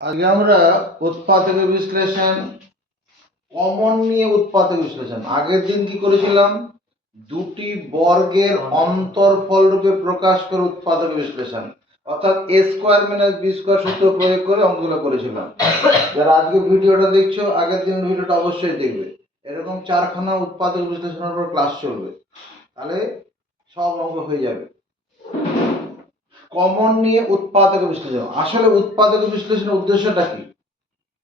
আজকে আমরা উৎপাদক বিশ্লেষণ কমন নিয়ে উৎপাদক বিশ্লেষণ আগের দিন কি করেছিলাম, দুটি বর্গের অন্তরফল রূপে প্রকাশ করে উৎপাদক বিশ্লেষণ অর্থাৎ এ স্কোয়ার মাইনাস বি স্কোয়ার সূত্র প্রয়োগ করে অঙ্কগুলো করেছিলাম। যারা আজকে ভিডিওটা দেখছো আগের দিন ভিডিওটা অবশ্যই দেখবে। এরকম চারখানা উৎপাদক বিশ্লেষণের উপর ক্লাস চলবে, তাহলে সব অঙ্ক হয়ে যাবে। কমন নিয়ে উৎপাদক বিশ্লেষণ, আসলে উৎপাদক বিশ্লেষণের উদ্দেশ্যটা কি?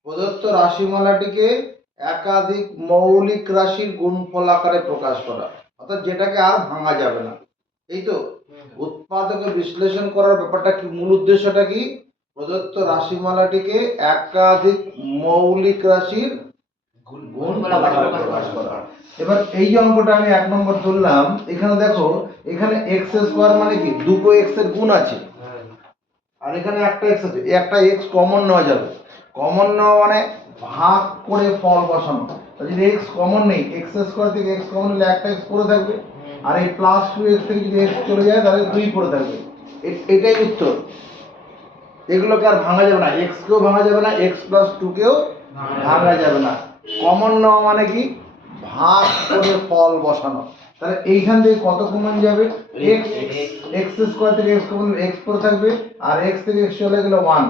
প্রদত্ত রাশিমালাটিকে একাধিক মৌলিক রাশির গুণফল আকারে প্রকাশ করা, অর্থাৎ যেটাকে আর ভাঙা যাবে না। এই তো উৎপাদকে বিশ্লেষণ করার ব্যাপারটা কি, মূল উদ্দেশ্যটা কি? প্রদত্ত রাশিমালাটিকে একাধিক মৌলিক রাশির গুণফল আকারে প্রকাশ করা। এবার এই যে অঙ্কটা আমি 1 নম্বর ধরলাম, এখানে দেখো, এখানে এক্স স্কোয়ার মানে কি, দুটো এক্স এর গুণ আছে, আর এখানে একটা এক্স আছে, একটা এক্স কমন নেওয়া যাবে। কমন নেওয়া মানে ভাগ করে ফল বসানো। যদি এক্স কমন নেই, এক্স স্কোয়ার থেকে এক্স কমন নিলে একটা এক্স পড়ে থাকবে, আর এই প্লাস 2x থেকে যদি এক্স চলে যায় তাহলে 2 পড়ে থাকবে। এটাই উত্তর। এগুলোকে আর ভাঙা যাবে না, এক্স কেও ভাঙা যাবে না, এক্স প্লাস 2 কেও ভাঙা যাবে না। কমন নেওয়া মানে কি, ভাগ করে ফল বসানো। তাহলে এইখান থেকে কত কমন যাবে? এক্স, এক্স স্কোয়ার থেকে এক্স কমন এক্স পড়ে থাকবে, আর এক্স থেকে এক্স চলে গেল 1,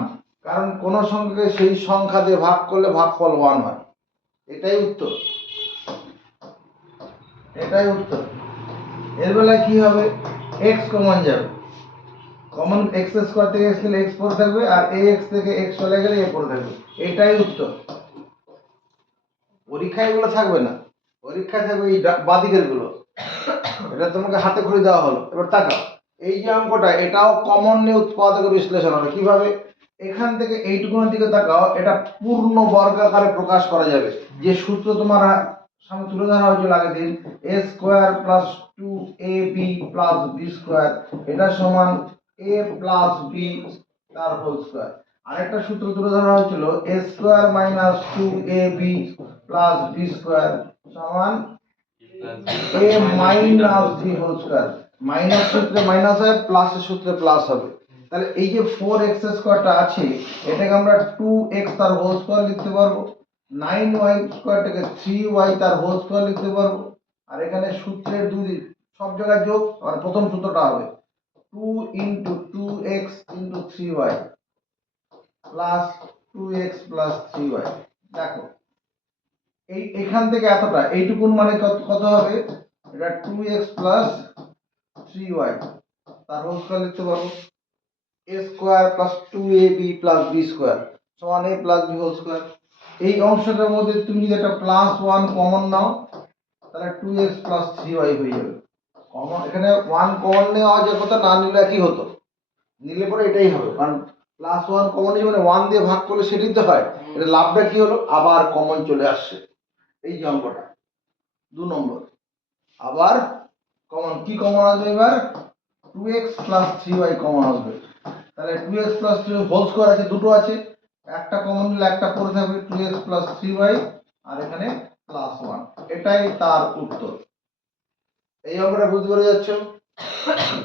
কারণ কোন সংখ্যাকে সেই সংখ্যা দিয়ে ভাগ করলে ভাগফল 1 হয়। এটাই উত্তর, এটাই উত্তর। এর বেলায় কি হবে, এক্স কমন যাবে, কমন এক্স স্কোয়ার থেকে এক্স গেলে এক্স পড়ে থাকবে, আর এ এক্স থেকে এক্স চলে গেলে এ পড়ে থাকবে। এটাই উত্তর। পরীক্ষায় এগুলো থাকবে না, পরীক্ষায় থাকবে এই বাদিকের গুলো। এটা তোমাকে হাতে খড়ি দেওয়া হলো। এবার তাকাও, এই যে অঙ্কটা, এটাও কমন নিয়ে উৎপাদক বিশ্লেষণ হবে। কিভাবে? এখান থেকে এইটুকুনের দিকে তাকাও, এটা পূর্ণ বর্গাকারে প্রকাশ করা যাবে। যে সূত্র তোমার সামনে তুলে ধরা হয়েছিল আগের দিন, A square plus 2ab plus B square, এটা সমান এ প্লাস বি তার হোল স্কোয়ার। আরেকটা সূত্র তুলে ধরা হয়েছিল, A square minus 2ab plus B square সমান A minus B whole square. Minus সূত্রে মাইনাস হয়, প্লাসের সূত্রে প্লাস হবে। তাহলে এই যে 4x স্কোয়ারটা আছে, এটাকে আমরা 2x তার হোল স্কোয়ার লিখতে পারবো, 9y স্কোয়ারটাকে 3y তার হোল স্কোয়ার লিখতে পারবো। আর এখানে সূত্রের দুই সব জায়গায় যোগ, আর প্রথম সূত্রটা হবে 2 into 2x into 3y plus 2x plus 3y। দেখো, এই এখান থেকে এতটা, এইটুকুন মানে কত হবে, এটা 2x প্লাস 3y তার হোল স্কয়ার লিখতে পারবো। a square plus 2ab plus b square সমান a plus b whole square. এই অংশটার মধ্যে তুমি যদি একটা প্লাস 1 কমন নাও, তাহলে 2x প্লাস 3y হয়ে যাবে। কমন এখানে 1 কমন নেওয়া যে কথা, না নিলে কি হতো, নিলে পরে এটাই হবে, কারণ প্লাস 1 কমন মানে 1 দিয়ে ভাগ করলে সেটাই তো হয়। এটা লাভটা কি হলো, আবার কমন চলে আসছে। এই যে অঙ্কটা 2 নম্বর, আবার কমন কি কমন আসবে, এবার 2x প্লাস 3y কমন আসবে। তাহলে 2x প্লাস 3 হোল স্কয়ার আছে, দুটো আছে, একটা কমন নিলে একটা পড়ে থাকবে 2x প্লাস 3y, আর এখানে প্লাস 1। এটাই তার উত্তর। এই অঙ্কটা বুঝতে পেরে যাচ্ছ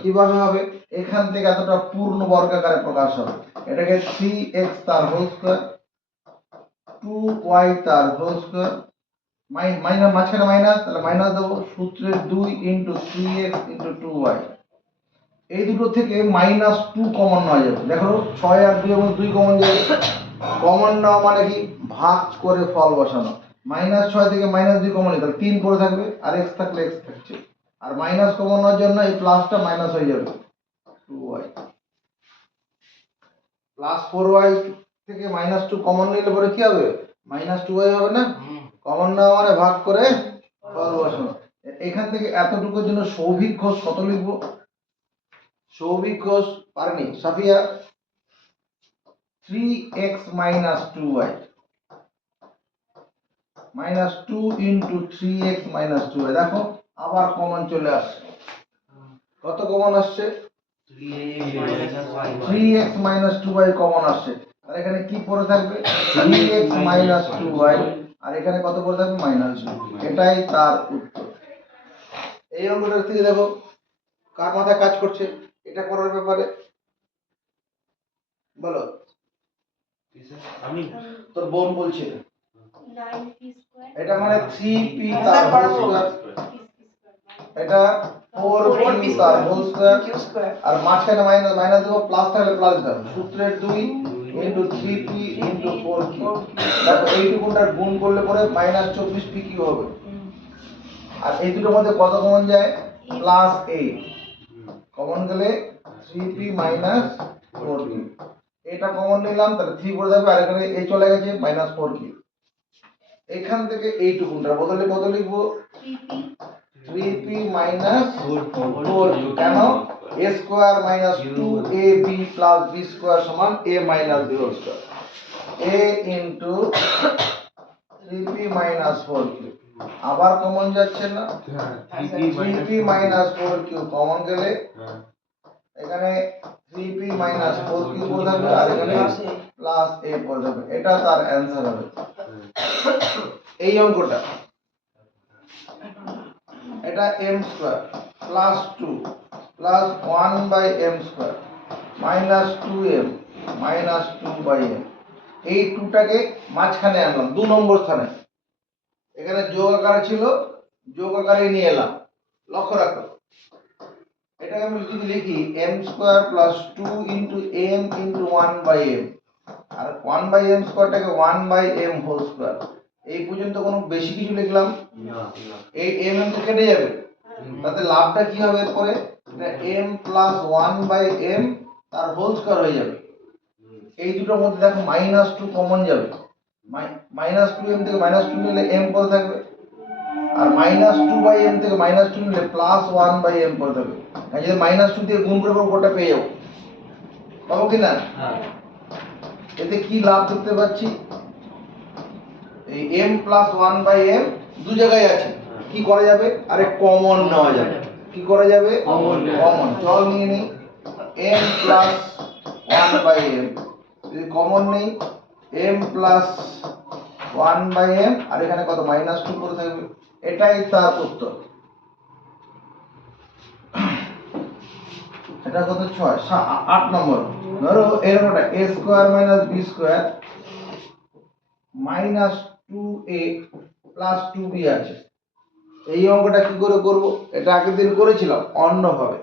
কিভাবে হবে? এখান থেকে এতটা পূর্ণ বর্গাকারে প্রকাশ হবে। এটাকে 3x তার হোল স্কয়ার 2y তার হোল স্কয়ার মাইনাস, মাঝখানে মাইনাস, তাহলে মাইনাস দেবো, সূত্রের 2 ইন্টু 3x ইন্টু 2y। এই দুটো থেকে মাইনাস 2 কমন নেওয়া যাবে। দেখো 6 আর 2 এবং 2 কমন যাবে। কমন নেওয়া মানে কি, ভাগ করে ফল বসানো। মাইনাস 6 থেকে মাইনাস 2 কমন নিলে তাহলে 3 পড়ে থাকবে, আর x থাকলে x থাকছে, আর মাইনাস কমন নেওয়ার জন্য এই প্লাসটা মাইনাস হয়ে যাবে 2y প্লাস 4y থেকে মাইনাস 2 কমন নিলে পরে কি হবে, মাইনাস 2y হবে না। কমন নেওয়া মানে ভাগ করে ফল বসানো। এখান থেকে এতটুকুর জন্য সৌভিক ঘোষ কত লিখবো, সৌভিক ঘোষ পারেনি, Safia 3x minus 2y minus 2 into 3x minus 2y। দেখো আবার কমন চলে আসছে, কত কমন আসছে, 3x minus 2y কমন আসছে। আর এখানে কি পড়ে থাকবে, 3x minus 2y, আর এখানে কত পড়ে থাকবে, মাইনাস 2। এটাই তার উত্তর। এই অঙ্কটার থেকে দেখো কার মাথায় কাজ করছে এটা করার ব্যাপারে, বলো। আমি তোর বোন বলছিল 9p square এটা মানে 3p তার হোল স্কয়ার, এটা 4p তার হোল স্কয়ার, আর মাঝখানে মাইনাস মাইনাস দেবো, প্লাস থাকলে প্লাস দিতাম, সূত্রের 2 ইনটু 3p ইনটু 4q। দেখো এইটুকুটার গুণ করলে পরে মাইনাস 24pq হবে। আর এই দুটোর মধ্যে কত কমন যায়? প্লাস 8 কমন গেলে 3p মাইনাস 4q। এটা কমন নিলাম, তাহলে 3 পড়ে যাবে, আর এখানে এই চলে গেছে মাইনাস 4q। এখান থেকে এইটুকুটার বদলে কত লিখবো? 3p minus 4q। কেন? a square minus 2ab plus b square সমান a minus b whole square. a into 3p minus 4q। আবার কমন যাচ্ছে না? 3p মাইনাস 4q কমন গেলে এখানে 3p মাইনাস 4q পড়ে যাবে, আর এখানে প্লাস a পড়ে যাবে। এটা তার অ্যানসার হবে। এই অঙ্কটা এটা m square plus 2 plus 1 by m square minus 2m minus 2 by m। এই 2টাকে মাঝখানে আনলাম 2 নম্বর স্থানে, এখানে যোগ আকারে ছিল, যোগ আকারে নিয়ে এলাম। লক্ষ্য রাখো, এটাকে আমি যদি লিখি m square plus 2 into m into 1 by m, আর 1 বাই m স্কয়ারটাকে 1 বাই m হোল স্কয়ার। এই পর্যন্ত কোনো বেশি কিছু লিখলাম না এই m তো কেটে যাবে, তাতে লাভটা কি হবে? এরপরে এটা m প্লাস 1 বাই m তার হোল স্কয়ার হয়ে যাবে। এই দুটোর মধ্যে দেখো মাইনাস 2 কমন যাবে, মাইনাস 2m থেকে মাইনাস 2 নিলে m পড়ে থাকবে, আর মাইনাস 2 বাই m থেকে মাইনাস 2 নিলে প্লাস 1 বাই m পড়ে থাকবে। আর যদি মাইনাস 2 দিয়ে গুণ করে ওটা পেয়ে যাবো, পাবো কি না? এতে কি লাভ দেখতে পাচ্ছি? এই m প্লাস 1 বাই m দু জায়গায় আছে, কি করা যাবে? আরে কমন নেওয়া যাবে। কি করা যাবে? কমন। চল নিয়ে নিই m প্লাস 1 বাই m, যদি কমন নেই m প্লাস 1 বাই m, আর এখানে কত মাইনাস 2 করে থাকবে। এটাই তার উত্তর। এটা কত? 6 8 নম্বর। ধরো এরকমটা a square minus b square minus 2a plus 2b আছে। এই অঙ্কটা কি করে করব? এটা আগের দিন করেছিলাম অন্যভাবে,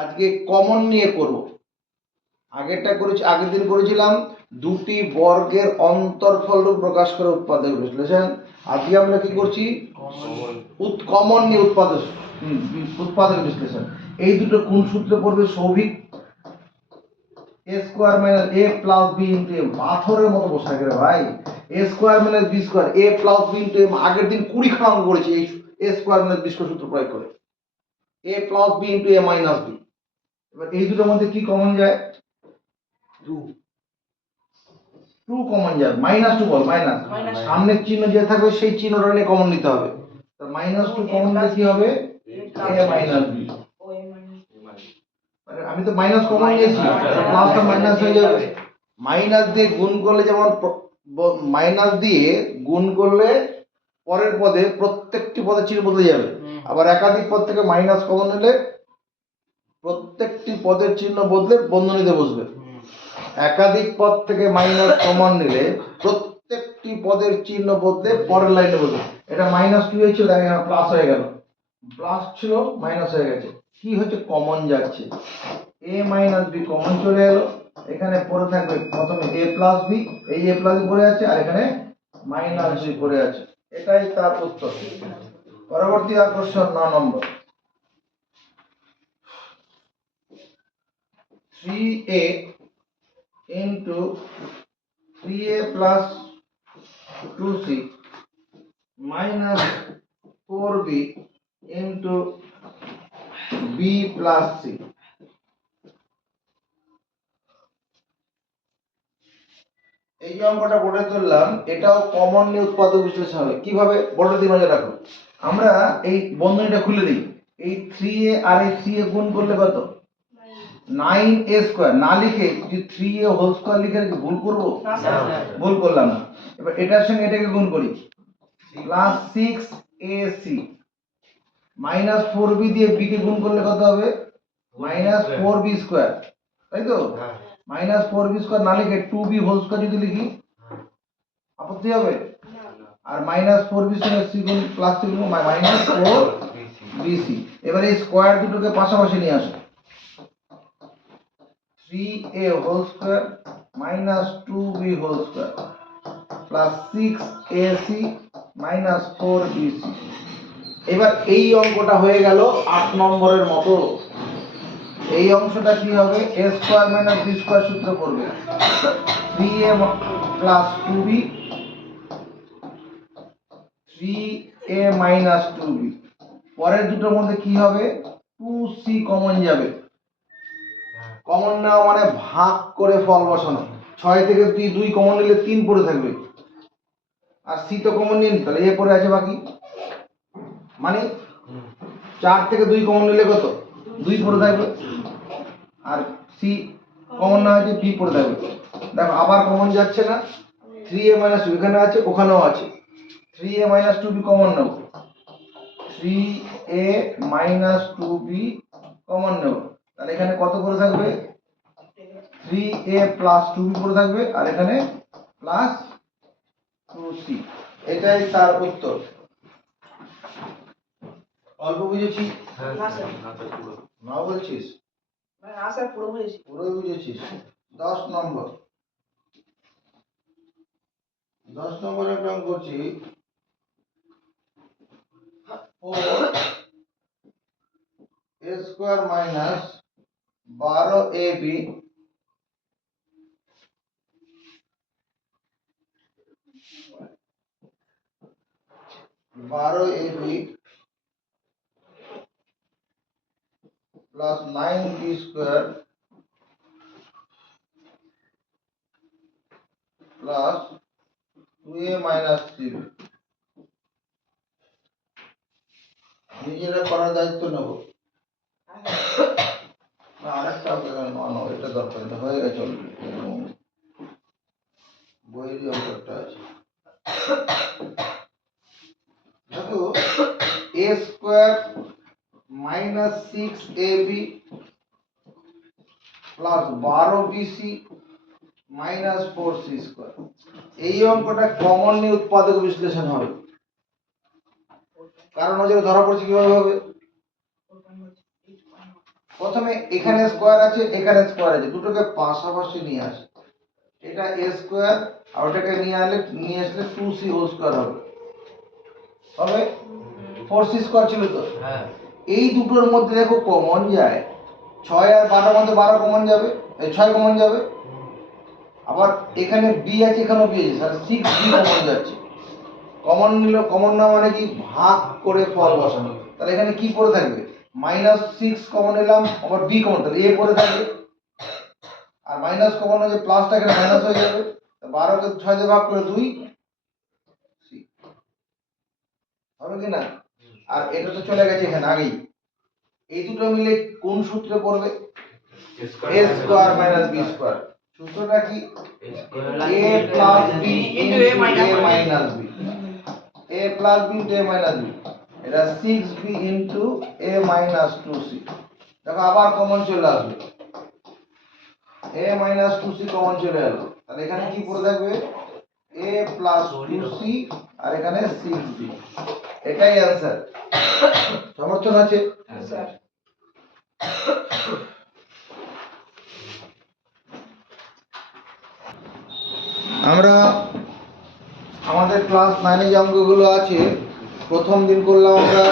আজকে কমন নিয়ে করব। আগের দিন করেছিলাম দুটি বর্গের অন্তরফলরূপ প্রকাশ করে উৎপাদক বিশ্লেষণ। আজকে আমরা কি করছি? কমন নিয়ে উৎপাদক বিশ্লেষণ। এই দুটো কোন সূত্রে পড়বে? Souvik a square minus a plus b into m। পাথরের মতো বসে থাকে রে ভাই। a square minus b square a plus b into m আগের দিন 20 খানা অঙ্ক করেছি এই a square minus b square সূত্র প্রয়োগ করে, a plus b into a minus b। এবার এই দুটোর মধ্যে কি কমন যায়? 2 কমন যায়। মাইনাস 2 বল, মাইনাস সামনের চিহ্ন যে থাকবে সেই চিহ্নটা নিয়ে কমন নিতে হবে। তো মাইনাস 2 কমন নিলে কি হবে? a minus b। আমি তো মাইনাস কমন নিয়েছি, প্লাসটা মাইনাস হয়ে যাবে। মাইনাস দিয়ে গুণ করলে যেমন মাইনাস দিয়ে গুণ করলে পরের পদে প্রত্যেকটি পদের চিহ্ন বদলে যাবে, আবার একাধিক পদ থেকে মাইনাস কমন নিলে প্রত্যেকটি পদের চিহ্ন বদলে বন্ধনীতে বসবে। একাধিক পদ থেকে মাইনাস কমন নিলে প্রত্যেকটি পদের চিহ্ন বদলে পরের লাইনে বসবে। এটা মাইনাস 2 হয়েছিল, দেখেন এখানে প্লাস হয়ে গেল, প্লাস ছিল মাইনাস হয়ে গেছে। কি হচ্ছে? কমন যাচ্ছে। a মাইনাস b কমন চলে এলো, এখানে পড়ে থাকবে প্রথমে a প্লাস b, এই a প্লাস b পড়ে আছে, আর এখানে মাইনাস b পড়ে আছে। এটাই তার উত্তর। পরবর্তী আকর্ষণ 9 নম্বর। 3a into 3a plus 2c minus 4b into b plus c। এই যে অঙ্কটা বোর্ডে তুললাম, এটাও কমন নিয়ে উৎপাদক বিশ্লেষণ হবে। কিভাবে? বোর্ডের দিকে নজর রাখো। আমরা এই বন্ধনীটা খুলে দিই, এই 3a আর এই 3a গুণ করলে কত? 9a square. না লিখে যদি 3a হোল স্কয়ার লিখে কি ভুল করব? ভুল করলাম না। এবার এটার সঙ্গে এটাকে গুণ করি, প্লাস 6ac মাইনাস 4b দিয়ে b কে গুণ করলে কত হবে? মাইনাস 4b স্কয়ার, তাই তো? মাইনাস 4b স্কোয়ার না লিখে 2b হোল স্কোয়ার যদি লিখি আপত্তি হবে? আর মাইনাস 4b স্কোয়ার সি গুণ প্লাস সি গুণ মাইনাস 4bc। এবার এই স্কোয়ার দুটোকে পাশাপাশি নিয়ে আসো। 3a whole square minus 2b whole square plus 6ac minus 4bc। এবার এই অঙ্কটা হয়ে গেল 8 নম্বরের মতো। এই অংশটা কি হবে? a square minus b square সূত্র পড়বে 3a plus 2b 3a minus 2b। পরের দুটোর মধ্যে কি হবে? 2c কমন যাবে। কমন নেওয়া মানে ভাগ করে ফল বসানো। 6 থেকে 2 কমন নিলে 3 পড়ে থাকবে, আর c তো কমন নিয়ে নিতে, তাহলে এ পড়ে আছে বাকি, মানে 4 থেকে 2 কমন নিলে কত? 2 পড়ে থাকবে, আর c কমন না আছে b পড়ে থাকবে। দেখো আবার কমন যাচ্ছে না, 3a মাইনাস এখানে আছে ওখানেও আছে, 3a মাইনাস 2b কমন নেব, 3a মাইনাস 2b কমন নেব, তাহলে এখানে কত পড়ে থাকবে? 3a প্লাস 2b পড়ে থাকবে, আর এখানে প্লাস 2c। এটাই তার উত্তর। অল্প বুঝেছি? না বলছিস? পুরো বুঝেছিস? 10 নম্বর 10 নম্বরে একটা অঙ্ক করছি। 4a square minus 12ab plus 9b square plus 2a minus 3b। নিজেরা করার দায়িত্ব নেব। না আরেকটা মানো, এটা দরকার, এটা হয়ে গেছে অলরেডি, বইয়েরই অঙ্কটা আছে। দেখো a square minus 6ab plus 12bc minus 4c square. এই অঙ্কটা কমন নিয়ে উৎপাদক বিশ্লেষণ হবে। কারণ ওদের ধরা পড়ছে কিভাবে হবে? প্রথমে এখানে স্কোয়ার আছে এখানে স্কোয়ার আছে, দুটোকে পাশাপাশি নিয়ে আসে। এটা a স্কোয়ার আর ওটাকে নিয়ে আসলে 2c হোল স্কোয়ার হবে। হবে 4c স্কোয়ার ছিল তো, এই দুটোর মধ্যে দেখো কমন যায় 6 আর 12 মধ্যে 12 কমন যাবে, এই 6 কমন যাবে। আবার এখানে b আছে এখানেও b আছে, তাহলে 6b কমন যাচ্ছে। কমন নিল, কমন না মানে কি ভাগ করে ফল বসানো। তাহলে এখানে কি পড়ে থাকবে? মাইনাস 6 কমন নিলাম, আবার b কমন, তাহলে a পড়ে থাকবে। আর মাইনাস কমন হয়ে প্লাসটা এখানে মাইনাস হয়ে যাবে, 12 কে 6 দিয়ে ভাগ করে 2 c হবে কি না? আর এটা তো চলে গেছে এখানে আগেই। এই দুটো মিলে কোন সূত্রে পড়বে? a square minus b square. সূত্রটা কি? a plus b into a minus b, a plus b into a minus b, এটা 6b into a minus 2c। দেখো আবার কমন চলে আসবে, a মাইনাস 2c কমন চলে এলো, তাহলে এখানে কি পড়ে থাকবে? a প্লাস 2c আর এখানে 6b। এটাই অ্যানসার। সমর্থন আছে? স্যার। আমরা আমাদের ক্লাস 9 যে অঙ্কগুলো আছে, প্রথম দিন করলাম আমরা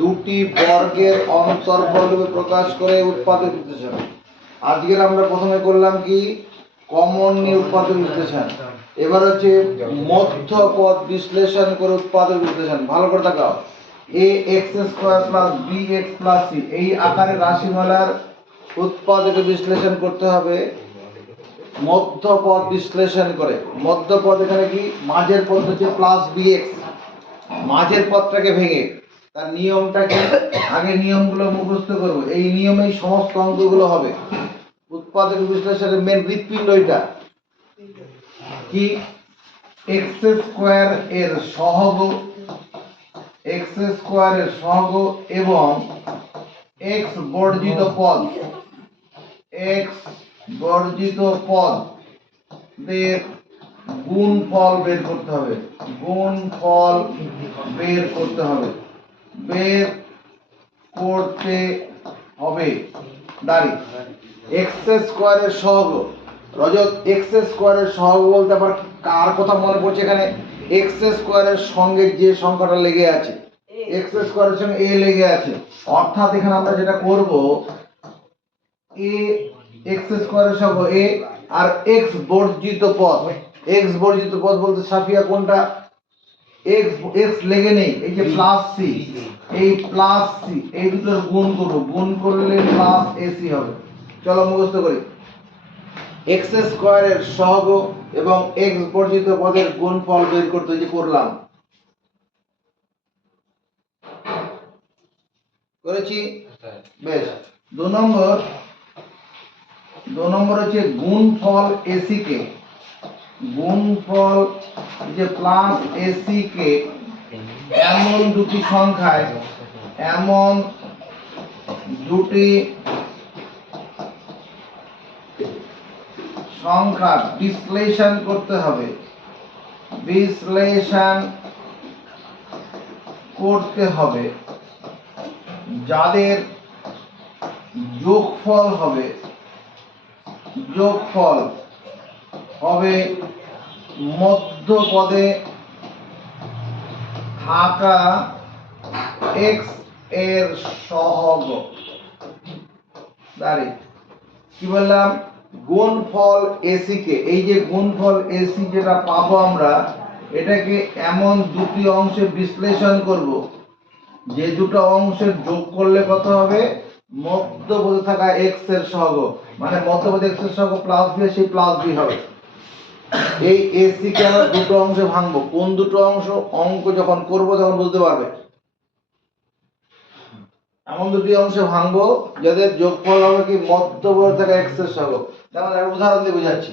দুটি বর্গের অন্তর্বর্গকে প্রকাশ করে উৎপাদক বিশ্লেষণ। আজকের আমরা প্রথমে করলাম কি কমন নিয়ে উৎপাদক বিশ্লেষণ। এবার হচ্ছে মধ্যপদ বিশ্লেষণ করে উৎপাদক বিশ্লেষণ। ভালো করে তাকাও, ax square plus bx plus c এই আকারে রাশিমালার উৎপাদক বিশ্লেষণ করতে হবে মধ্যপদ বিশ্লেষণ করে। মধ্যপদ এখানে কি মাঝের পদ হচ্ছে প্লাস bx, মাঝের পদটাকে ভেঙে তার নিয়মটাকে আগে নিয়মগুলো মুখস্থ করব, এই নিয়মেই সমস্ত অঙ্কগুলো হবে। উৎপাদক বিশ্লেষণের মেন হৃৎপিণ্ড এটা কি, x স্কয়ার এর সহগ, x স্কয়ার এর সহগ এবং x বর্জিত পদ, x বর্জিত পদের গুণফল বের করতে হবে, গুণফল বের করতে হবে, বের করতে হবে। দাঁড়ি এক্স স্কোয়ারের সহগ, রজত এক্স স্কোয়ারের সহগ বলতে আবার কার কথা মনে পড়ছে এখানে? এক্স স্কোয়ারের সঙ্গে যে সংখ্যাটা লেগে আছে, এক্স স্কোয়ারের সঙ্গে এ লেগে আছে, অর্থাৎ এখানে আমরা যেটা করব, এ এক্স স্কোয়ারের সহগ এ আর এক্স বর্জিত পদ, এক্স বর্জিত পদ বলতে সাফিয়া কোনটা? এক্স এক্স লেগে নেই, এই যে প্লাস সি, এই প্লাস সি এই দুটোর গুণ করব, গুণ করলে প্লাস এসি হবে। চলো মুখস্থ করি। এক্স স্কোয়ারের সহগ এবং এক্স বর্জিত পদের গুণফল বের করতে যে করলাম, করেছি বেশ। 2 নম্বর হচ্ছে গুণফল এসি কে, গুণফল যে প্লাস এসি কে এমন দুটি সংখ্যায়, এমন দুটি সংখ্যা বিশ্লেষণ করতে হবে, বিশ্লেষণ করতে হবে যাদের যোগফল হবে, যোগফল হবে মধ্যপদে থাকা এক্স এর সহগ। দাঁড়ি কি বললাম? গুণফল এসি কে, এই যে গুণফল এসি যেটা পাবো আমরা, এটাকে এমন দুটি অংশে বিশ্লেষণ করব যে দুটো অংশের যোগ করলে কত হবে? মধ্যপদে থাকা এক্স এর সহগ, মানে মধ্যপদে এক্স এর সহগ প্লাস বি, সেই প্লাস বি হবে। এই এসি কে আমরা দুটো অংশে ভাঙবো। কোন দুটো অংশ? অঙ্ক যখন করব তখন বুঝতে পারবে। এমন দুটি অংশে ভাঙবো যাদের যোগফল হবে কি মধ্যপদে থাকা এক্স এর সহগ। যেমন একটা উদাহরণ দিয়ে বোঝাচ্ছি।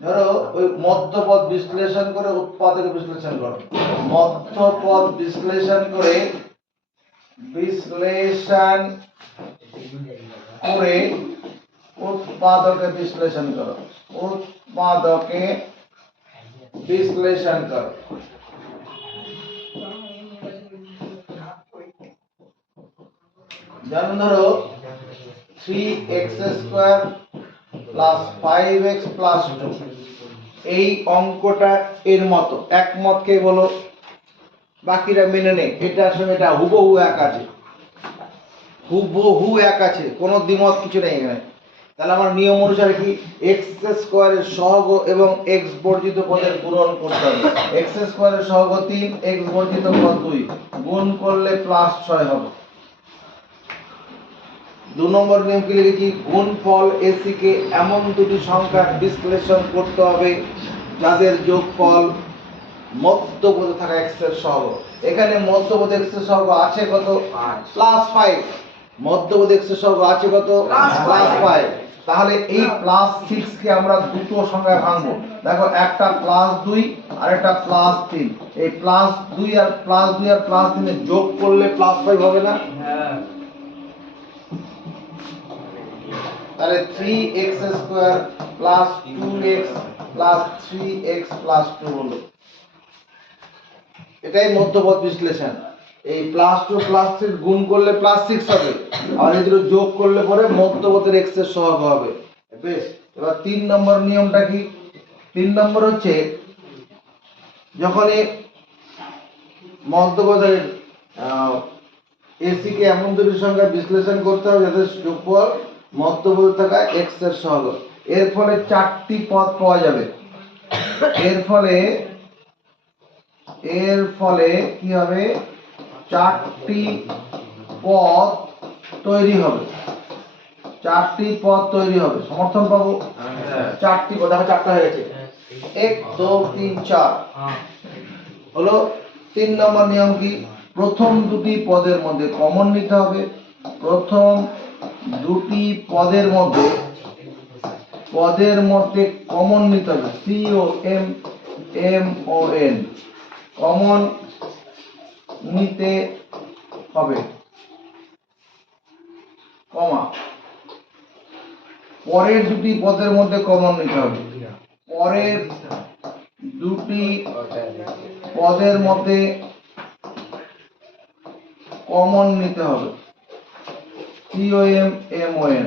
ধরো ওই মধ্যপদ বিশ্লেষণ করে উৎপাদক বিশ্লেষণ করো, মধ্যপদ বিশ্লেষণ করে, বিশ্লেষণ করে উৎপাদকে বিশ্লেষণ করো, উৎপাদকে বিশ্লেষণ করো। যেমন ধরো 3x square plus 5x plus 2, এই অঙ্কটা এর মতো, একমতকে বলো, বাকিরা মেনে নে। এটার সঙ্গে এটা হুবহু এক আছে, হুবহু এক আছে, কোনো দ্বিমত কিছু নেই এখানে। তাহলে আমার নিয়ম অনুসারে কি এক্স স্কোয়ারের সহগ এবং এক্স বর্জিত পদের গুণন করতে হবে। এক্স স্কোয়ারের সহগ 3, এক্স বর্জিত পদ 2, গুণ করলে প্লাস 6 হবে। 2 নম্বর নিয়ম কি লিখেছি? গুণফল এসি কে এমন দুটি সংখ্যা বিশ্লেষণ করতে হবে যাদের যোগফল মধ্যপদে থাকা x এর সহগ। এখানে মধ্যপদে x এর সহগ আছে কত? প্লাস 5। মধ্যপদে x এর সহগ আছে কত? প্লাস 5। তাহলে এই প্লাস 6 কে আমরা দুটো সংখ্যায় ভাঙবো। দেখো একটা প্লাস 2 আর একটা প্লাস 3। এই প্লাস 2 আর প্লাস 2 আর প্লাস 3 এর যোগ করলে প্লাস 5 হবে না? হ্যাঁ। তাহলে 3x square plus 2x plus 3x plus 2 হলো। এটাই মধ্যপদ বিশ্লেষণ। এই প্লাস 2 প্লাস 3 গুণ করলে প্লাস 6 হবে, আর এই দুটো যোগ করলে পরে মধ্যপদের x এর সহগ হবে। বেশ, এবার 3 নম্বর নিয়মটা কি? 3 নম্বর হচ্ছে যখনই মধ্যপদের এসি কে এমন দুটি সংখ্যা বিশ্লেষণ করতে হবে যাদের যোগফল মধ্যপদে থাকা x এর সহগ। এর ফলে 4টি পদ পাওয়া যাবে। এর ফলে কি হবে? 4টি পদ তৈরি হবে, 4টি পদ তৈরি হবে। সমর্থন পাবো? 4টি পদ। দেখো 4টা হয়ে গেছে, 1 2 3 4 হলো। 3 নম্বর নিয়ম কি? প্রথম দুটি পদের মধ্যে কমন নিতে হবে। প্রথম দুটি পদের মধ্যে কমন নিতে হবে, COMMON, কমন নিতে হবে, কমা। পরের দুটি পদের মধ্যে কমন নিতে হবে। পরের দুটি পদের মধ্যে কমন নিতে হবে। COMMON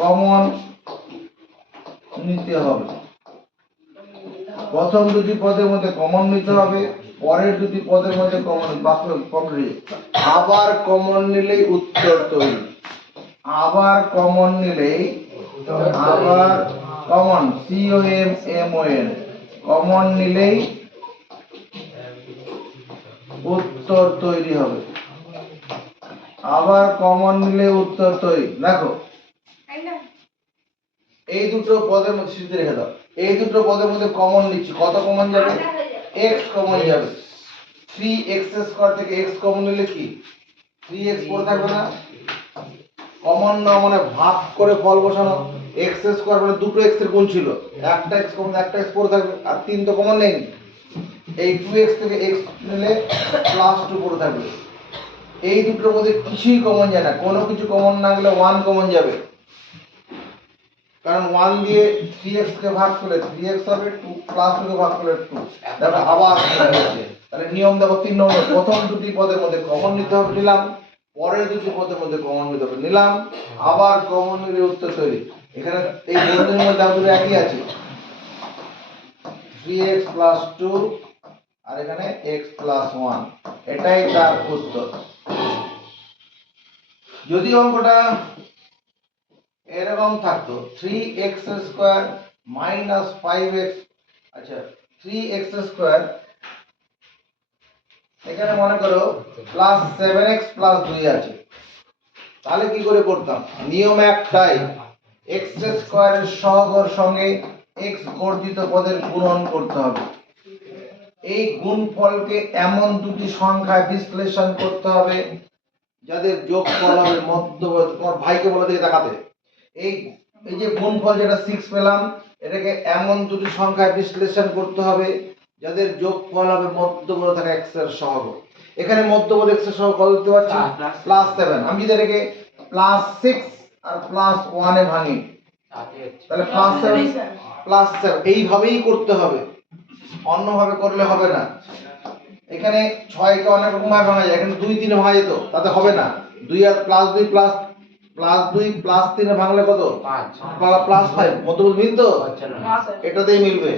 কমন নিতে হবে। প্রথম দুটি পদের মধ্যে কমন নিতে হবে, পরের দুটি পদের মধ্যে কমন আবার কমন নিলেই উত্তর তৈরি। আবার কমন নিলেই আবার কমন COMMON কমন নিলেই উত্তর তৈরি হবে। আবার কমন নিলে উত্তর তৈরি। দেখো এই দুটো পদের মধ্যে সিদ্ধি রেখে দাও। এই দুটো পদের মধ্যে কমন নিচ্ছি, কত কমন যাবে? x কমন যাবে। 3x² থেকে x কমন নিলে কি 3x পড়ে থাকবে না? কমন না মানে ভাগ করে ফল বসানো। x² মানে দুটো x এর গুণ ছিল, একটা x কমন একটা x পড়ে থাকবে, আর 3 তো কমন নেই। এই 2x থেকে x নিলে +2 পড়ে থাকবে। এই দুটোর মধ্যে কিছুই কমন যায় না, কোনো কিছু কমন না গেলে 1 কমন যাবে, কারণ 1 দিয়ে 3x কে ভাগ করলে 3x হবে, 2 +2 কে ভাগ করলে 2। দেখো আবার তাহলে নিয়ম দেখো 3 নম্বর, প্রথম দুটি পদের মধ্যে কমন নিতে হবে নিলাম, পরের দুটি পদের মধ্যে কমন নিতে হবে নিলাম, আবার কমন নিলে উত্তর তৈরি। এখানে এই বন্ধনীর মধ্যে দুটো একই আছে, 3x + 2 আর এখানে x + 1, এটাই তার উত্তর। যদি অঙ্কটা এরকম থাকতো 3x² - 5x, আচ্ছা 3x² এখানে মনে করো +7x + 2 আছে, তাহলে কি করে করতাম? নিয়ম একটাই, x² এর সহগের সঙ্গে x বর্ধিত পদের গুণন করতে হবে। এই গুণফলকে এমন দুটি সংখ্যায় বিশ্লেষণ করতে হবে যাদের যোগফল হবে মধ্যবর্তী। তোমার ভাইকে বলে দিকে দেখাতে, এই এই যে গুণফল যেটা 6 পেলাম, এটাকে এমন দুটি সংখ্যায় বিশ্লেষণ করতে হবে যাদের যোগফল হবে মধ্যবর্তী থাকা x এর সহগ। এখানে মধ্যবর্তী x এর সহগ কত দিতে পারছি? +7। আমি যদি এটাকে +6 আর +1 এ ভাঙি তাহলে +7 +7 এইভাবেই করতে হবে, অন্যভাবে করলে হবে না। এখানে 6 কে অনেক রকম ভাবে ভাঙা যায়, এখানে 2 3 ভাঙা যেত, তাতে হবে না। 2 আর +2 +2 +3 এ ভাঙলে কত? 5 মধ্যবর্তী মিল তো এটাতেই মিলবে।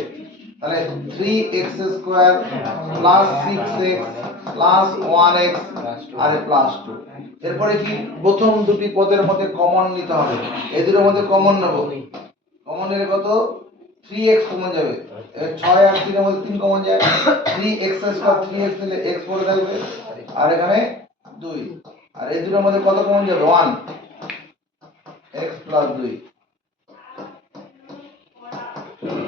তাহলে 3x² + 6x + 1x আর +2। এরপরে কি প্রথম দুটি পদের মধ্যে কমন নিতে হবে, এই দুটোর মধ্যে কমন নেব। কমন নিলে কত? 3x কমন যাবে। 6 আর 3 এর মধ্যে 3 কমন যায়, 3x² 3x নিলে x পড়ে থাকবে, আর এখানে 2, আর এই দুটোর মধ্যে কত কমন যাবে? 1, x + 2।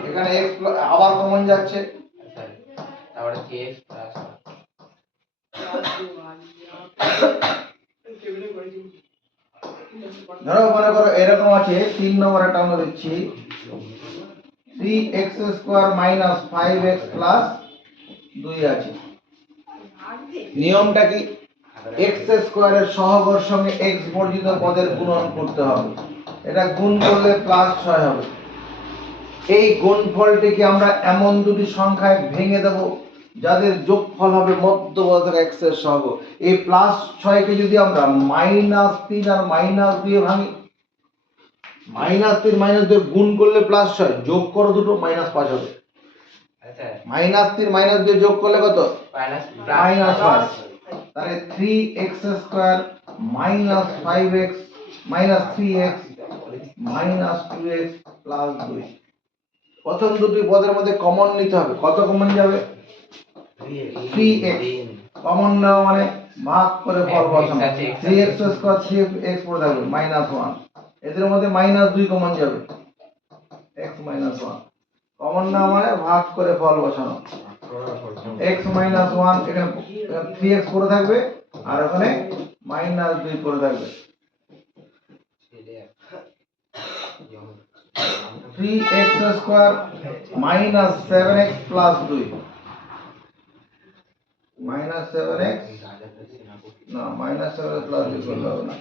এখানে x আবার কমন যাচ্ছে, তাহলে কি x ধরো মনে করো এরকম আছে, 3 নম্বর একটা আমরা দিচ্ছি 3x² - 5x + 2 আছে। নিয়মটা কি? x² এর সহগের সঙ্গে x বর্ধিত পদের গুণন করতে হবে, এটা গুণ করলে +6 হবে। এই গুণফলটিকে আমরা এমন দুটি সংখ্যায় ভেঙে দেব যাদের যোগফল হবে মধ্যবর্তী থাকা x এর সহগ। এই +6 কে যদি আমরা -3 আর -2 এ ভাঙি, -3 -2 গুণ করলে +6, যোগ করো দুটো -5 হবে। আচ্ছা -3 -2 যোগ করলে কত? -5। তাহলে 3x² - 5x - 3x - 2x + 2। প্রথম দুটি পদের মধ্যে কমন নিতে হবে, কত কমন যাবে? 3x কমন নেওয়া মানে ভাগ করে ফল বসানো। 3x² 3x পড়ে থাকবে -1, এদের মধ্যে -2 কমন যাবে, x - 1 কমন নেওয়া মানে ভাগ করে ফল বসানো। x - 1 এখানে 3x পড়ে থাকবে, আর ওখানে -2 পড়ে থাকবে। 3x² - 7x + 2 -7x না -7x + 2 করলে হবে না।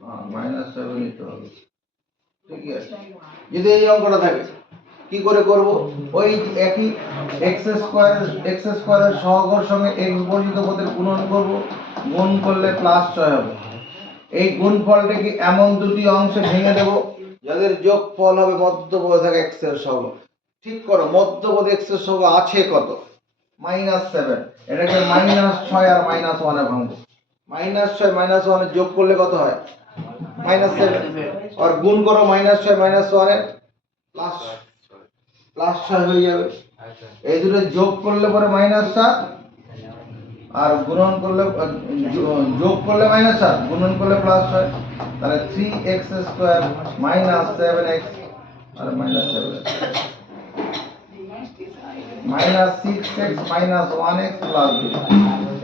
-7 নিতে হবে। ঠিক আছে, যদি এই অঙ্কটা থাকে কি করে করব? ওই একই x স্কয়ারের সহগের সঙ্গে x বর্জিত পদের গুণন করব, গুণ করলে +6 হবে। এই গুণফলটাকে এমন দুটি অংশে ভেঙে দেব যাদের যোগফল হবে মধ্যপদে থাকা x এর সহগ। ঠিক করো, মধ্যপদে x এর সহগ আছে কত? -7। এটাকে -6 আর -1 এ ভাঙবো। -6 -1 এ যোগ করলে কত হয়? -7। আর গুণ করো -6 -1 এ +6 হয়ে যাবে। আচ্ছা এই দুটো যোগ করলে পরে -7 আর গুণন করলে যোগ করলে -7 গুণন করলে +6, তাহলে 3x² -7x আর -7 -6x -1x +2।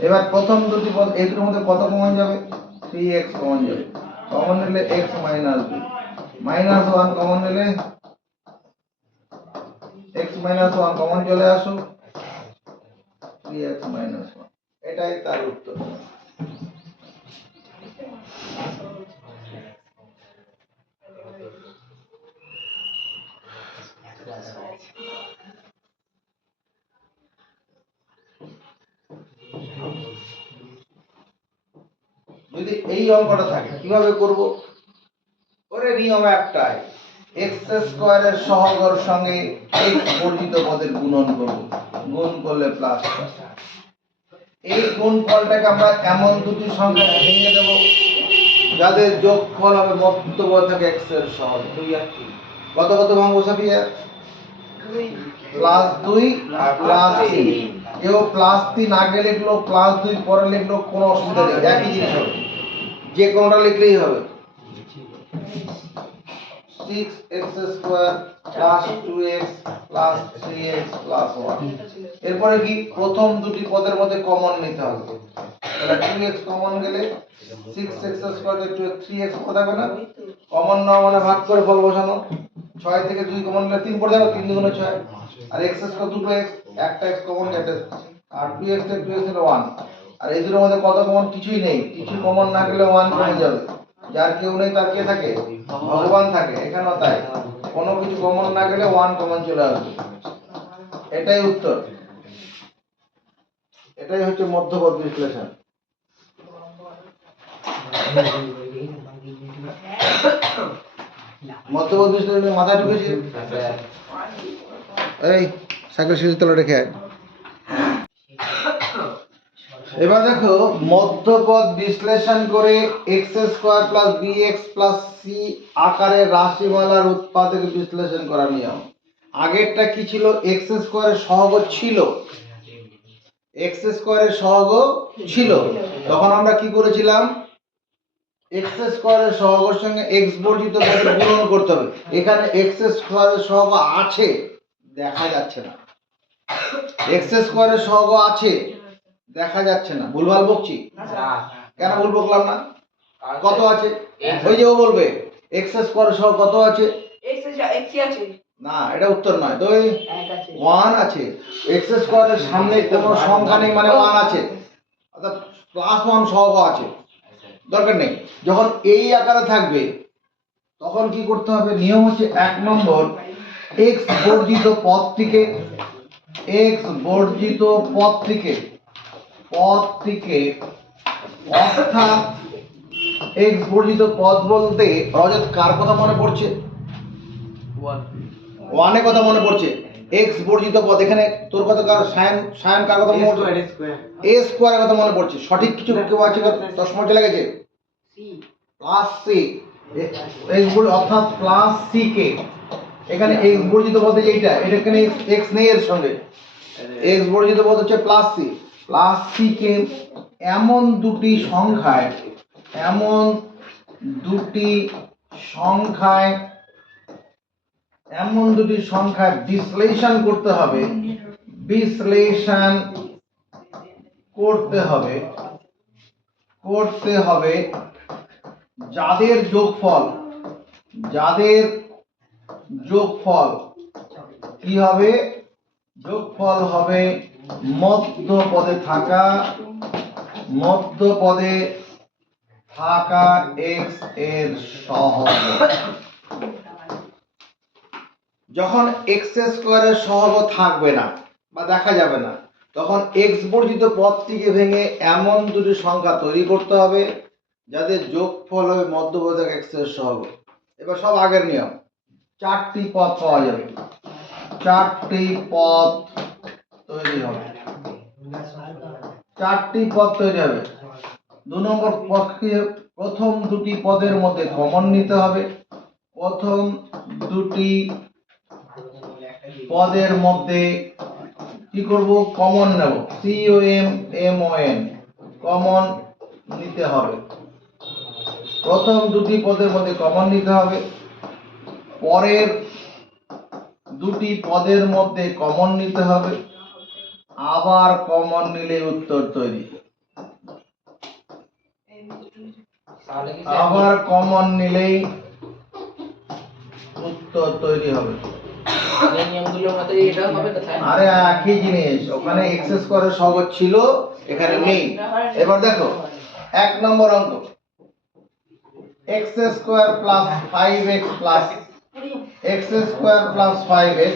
এবার প্রথম দুটি পদ এই দুটোর মধ্যে কত কমন যাবে? 3x কমন যাবে। কমন নিলে x -2, -1 কমন নিলে x -1 কমন চলে আসো, 3x -1। এটাই তার উত্তর। যদি এই অঙ্কটা থাকে কিভাবে করব? ওরে নিয়ম একটাই, x স্কয়ারের সহগের সঙ্গে x বর্জিত পদের গুণন করব, গুণ করলে +6। এই গুণফলটাকে আমরা এমন দুটি সংখ্যায় ভেঙে দেব যাদের যোগফল হবে মধ্যপদ থেকে x এর সহগ। 2 আর 3 কত কত ভাঙবো সাফিয়া? +2 +3। কেউ +3 আগে লিখলো, +2 পরে লিখলো, কোনো অসুবিধা নেই, একই জিনিস হবে, যে কোনোটা লিখলেই হবে। 6x² +2x +3x +1। এরপরে কি? প্রথম দুটি পদের মধ্যে কমন নিতে হবে। তাহলে 2x কমন গেলে 6x² 3x পদ থাকবে না? কমন নাও মানে ভাগ করে ফল বসানো। 6 থেকে 2 কমন নিলে 3 পড়ে যাবে, 3 দুগুণে 6। আর x² দুটো x, একটা x কমন গেছে, আর 2x থেকে 2x হলো 1। আর এই দুটোর মধ্যে কত কমন? কিছুই নেই, কিছু কমন না গেলে 1 কমন যাবে। যার কেউ নেই তার কে থাকে? ভগবান থাকে। এখানেও তাই, কোনো কিছু কমন না গেলে 1 কমন চলে আসবে। এটাই উত্তর। এটাই হচ্ছে মধ্যপদ বিশ্লেষণ। মধ্যপদ বিশ্লেষণের মাথায় ঢুকেছে? এই সাইকেল সিঁড়ির তলা রেখে আয়। এবার দেখো, মধ্যপদ বিশ্লেষণ করে x² + bx + c আকারে রাশিমালার উৎপাদক বিশ্লেষণ করা নিয়ম। আগেরটা কি ছিল? x² এর সহগ ছিল, x² এর সহগ ছিল, তখন আমরা কি করেছিলাম? x² এর সহগের সঙ্গে x বর্জিত পদের গুণন করতে হবে। এখানে x² এর সহগ আছে, দেখা যাচ্ছে না। x² এর সহগ আছে, দেখা যাচ্ছে না। ভুলভাল বকছি? কেন ভুল বকলাম না? কত আছে? ওই যে ও বলবে x² এর সহগ কত আছে? না, এটা উত্তর নয়। তো 1 আছে। x² এর সামনে কোনো সংখ্যা নেই মানে 1 আছে, অর্থাৎ +1 সহগ আছে, দরকার নেই। যখন এই আকারে থাকবে তখন কি করতে হবে? নিয়ম হচ্ছে 1 নম্বর, x বর্জিত পদটিকে অর্থাৎ x বর্জিত পদ বলতে রজত কার কথা মনে পড়ছে? 1 এর কথা মনে পড়ছে। x বর্জিত পদ, এখানে তোর কথা কার? সায়ন কার কথা মনে পড়ছে? a স্কয়ারের কথা মনে পড়ছে। সঠিক কিছু কেউ আছে? 10 মিনিট চলে গেছে। +c x অর্থাৎ +c কে এখানে x বর্জিত পদে এইটা, এটা এখানে x নেই এর সঙ্গে, x বর্জিত পদ হচ্ছে +c কে এমন দুটি সংখ্যায় বিশ্লেষণ করতে হবে যাদের যোগফল কি হবে? যোগফল হবে মধ্যপদে থাকা x এর সহগ। যখন x স্কয়ারের সহগ থাকবে না বা দেখা যাবে না, তখন x বর্জিত পদটিকে ভেঙে এমন দুটি সংখ্যা তৈরি করতে হবে যাদের যোগফল হবে মধ্যবোধক x এর সহগ। এবার সব আগের নিয়ম, চারটি পদ পাওয়া যাবে, চারটি পদ তৈরি হবে, চারটি পদ তৈরি হবে। 2 নম্বর পদকে প্রথম দুটি পদের মধ্যে কমন নিতে হবে, প্রথম দুটি পদের মধ্যে কি করব, কমন নেব, COMMON, কমন নিতে হবে। প্রথম দুটি পদের মধ্যে কমন নিতে হবে, পরের দুটি পদের মধ্যে কমন নিতে হবে, আবার কমন নিলে উত্তর তৈরি, তাহলে কি আবার কমন নিলেই উত্তর তৈরি হবে। এই নিয়মগুলোর মধ্যে এটা হবে তো তাই? আরে একই জিনিস, ওখানে এক্স স্কয়ারের সহগ ছিল, এখানে নেই। এবার দেখো 1 নম্বর অঙ্ক, x square plus 5x plus x square plus 5x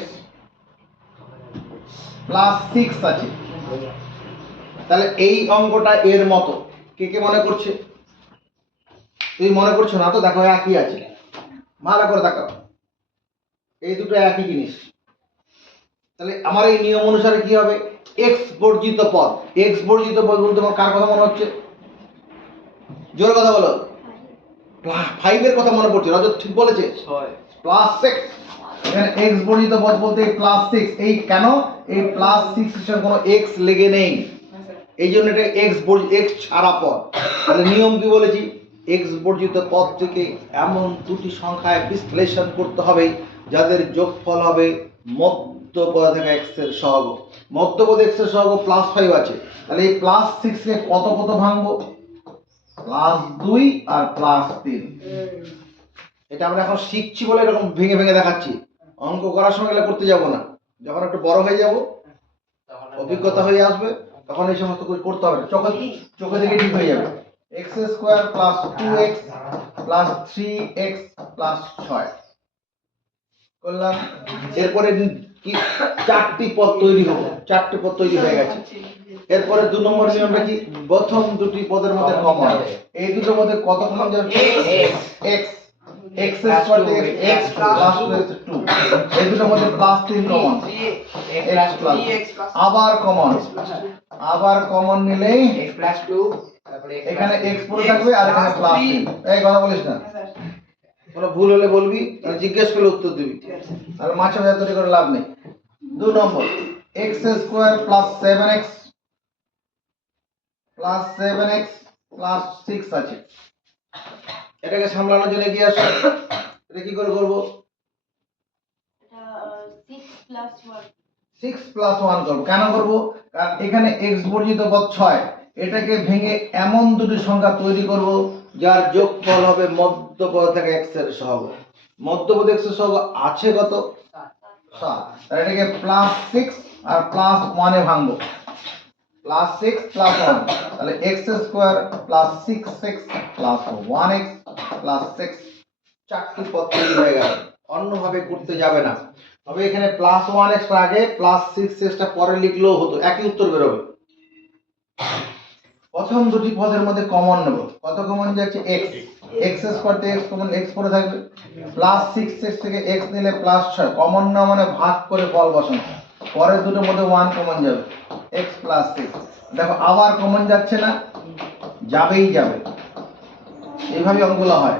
plus 6 আছে। তাহলে এই অঙ্কটা এর মতো কে কে মনে করছে? তুই মনে করছো না তো? দেখো একই আছে, ভালো করে দেখো, এই দুটো একই জিনিস। তাহলে আমার এই নিয়ম অনুসারে কি হবে, x বর্জিত পদ, x বর্জিত পদ বলতে তোমার কার কথা মনে হচ্ছে? জোরে কথা বলো। 5 এর কথা মনে পড়ছে, রজত ঠিক বলেছে, প্লাস 6। এখানে x বর্জিত পদ বলতে প্লাস 6, এই কেন এই প্লাস 6 এর সঙ্গে কোনো x লেগে নেই, এই জন্য এটা x ছাড়া পদ। তাহলে নিয়ম কি বলেছি, x বর্জিত পদটিকে এমন দুটি সংখ্যায় বিশ্লেষণ করতে হবে যাদের যোগফল হবে মধ্যপদ থেকে x এর সহগ। মধ্যপদ x এর সহগ প্লাস 5 আছে, তাহলে এই প্লাস 6 কে কত কত ভাঙবো, প্লাস 2 আর প্লাস 3। এটা আমরা এখন শিখছি বলে এরকম ভেঙে ভেঙে দেখাচ্ছি, অঙ্ক করার সময় গেলে করতে যাব না। যখন একটু বড় হয়ে যাব, অভিজ্ঞতা হয়ে আসবে, তখন এই সমস্ত কিছু করতে হবে না, চোখে দেখে ঠিক হয়ে যাবে। X square plus 2x plus 3x plus 6 করলাম। এরপরে কি চারটি পদ তৈরি হবে, চারটি পদ তৈরি হয়ে গেছে। এরপরে 2 নম্বর নিয়মটা কি, প্রথম দুটি পদের মধ্যে কমন, এই দুটোর মধ্যে কত কমন যাবে, x x স্কয়ার থেকে x প্লাস 2 এই দুটোর মধ্যে প্লাস 3 কমন, x প্লাস আবার কমন, আবার কমন নিলেই x প্লাস 2, তারপরে এখানে x পড়ে থাকবে আর এখানে প্লাস 3। এই কথা বলিস না, কোনো ভুল হলে বলবি, আর জিজ্ঞেস করলে উত্তর দিবি, আর মাছ ভাজা তৈরি করে লাভ নেই। 2 নম্বর x square plus 7x plus 7x plus 6 আছে। এটাকে সামলানোর জন্য কি আসে, এটা কি করে করব, এটা 6 প্লাস 1 6 প্লাস 1 করব। কেন করব, কারণ এখানে x বর্জিত পদ 6, এটাকে ভেঙে এমন দুটি সংখ্যা তৈরি করব যার যোগফল হবে মধ্যপদ থেকে x এর সহগ। মধ্যপদ x এর সহগ আছে কত, 7। তাহলে এটাকে প্লাস 6 আর প্লাস 1 এ ভাঙবো, প্লাস 6 প্লাস 1, তাহলে x square plus 6x plus 1x plus 6, চারটি পদ তৈরি হয়ে গেল। অন্যভাবে করতে যাবে না, তবে এখানে প্লাস 1x আগে প্লাস 6x টা পরে লিখলেও হতো, একই উত্তর বেরোবে। প্রথম দুটি পদের মধ্যে কমন নেব, কত কমন যাচ্ছে, x x স্কয়ার থেকে x কমন, x পড়ে থাকবে, প্লাস 6x থেকে x নিলে প্লাস 6, কমন না মানে ভাগ করে ফল বসানো, পরের দুটোর মধ্যে 1 কমন যাবে, x প্লাস 6। দেখো আবার কমন যাচ্ছে না, যাবেই যাবে, এইভাবে অঙ্কগুলো হয়,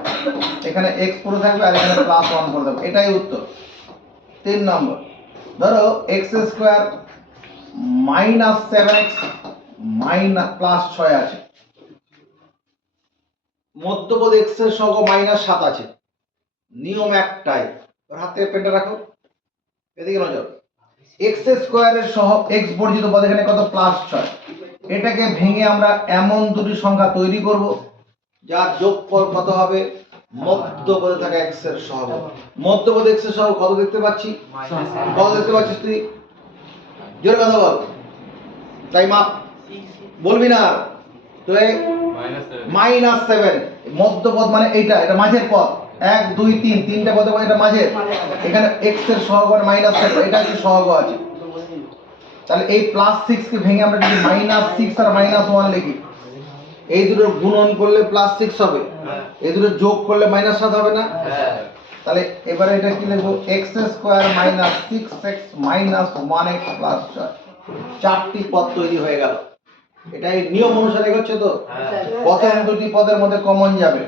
এখানে x পড়ে থাকবে আর এখানে প্লাস 1 পড়ে থাকবে, এটাই উত্তর। 3 নম্বর, ধরো x square minus 7x minus plus 6 আছে, মধ্যপদ x এর সহগ মাইনাস 7 আছে। নিয়ম একটাই, ওর হাতে পেনটা রাখো, এদিকে নজর। x স্কয়ারের সহগ x বর্জিত পদ এখানে কত, প্লাস 6, এটাকে ভেঙে আমরা এমন দুটি সংখ্যা তৈরি করব যার যোগফল কত হবে মধ্যপদে থাকা x এর সহগ। মধ্যপদে x এর সহগ কত দেখতে পাচ্ছি, কত দেখতে পাচ্ছিস তুই, জোরে কথা বল, তাই মাপ বলবি না, তো এই -7 মধ্যপদ মানে এইটা, এটা মাঝের পদ 1 2 3 তিনটা পদের মধ্যে এটা মাঝের, এখানে x এর সহগ মানে -7, এটা কি সহগ আছে। তাহলে এই +6 কে ভেঙে আমরা যদি -6 আর -1 লিখি, এই দুটো গুণন করলে +6 হবে, এই দুটো যোগ করলে -7 হবে না। তাহলে এবারে এটা কি লিখবো, x² - 6x - 1x + 4, চারটি পদ তৈরি হয়ে গেল। এটা এই নিয়ম অনুসারে হচ্ছে তো। প্রথম দুটি পদের মধ্যে কমন যাবে,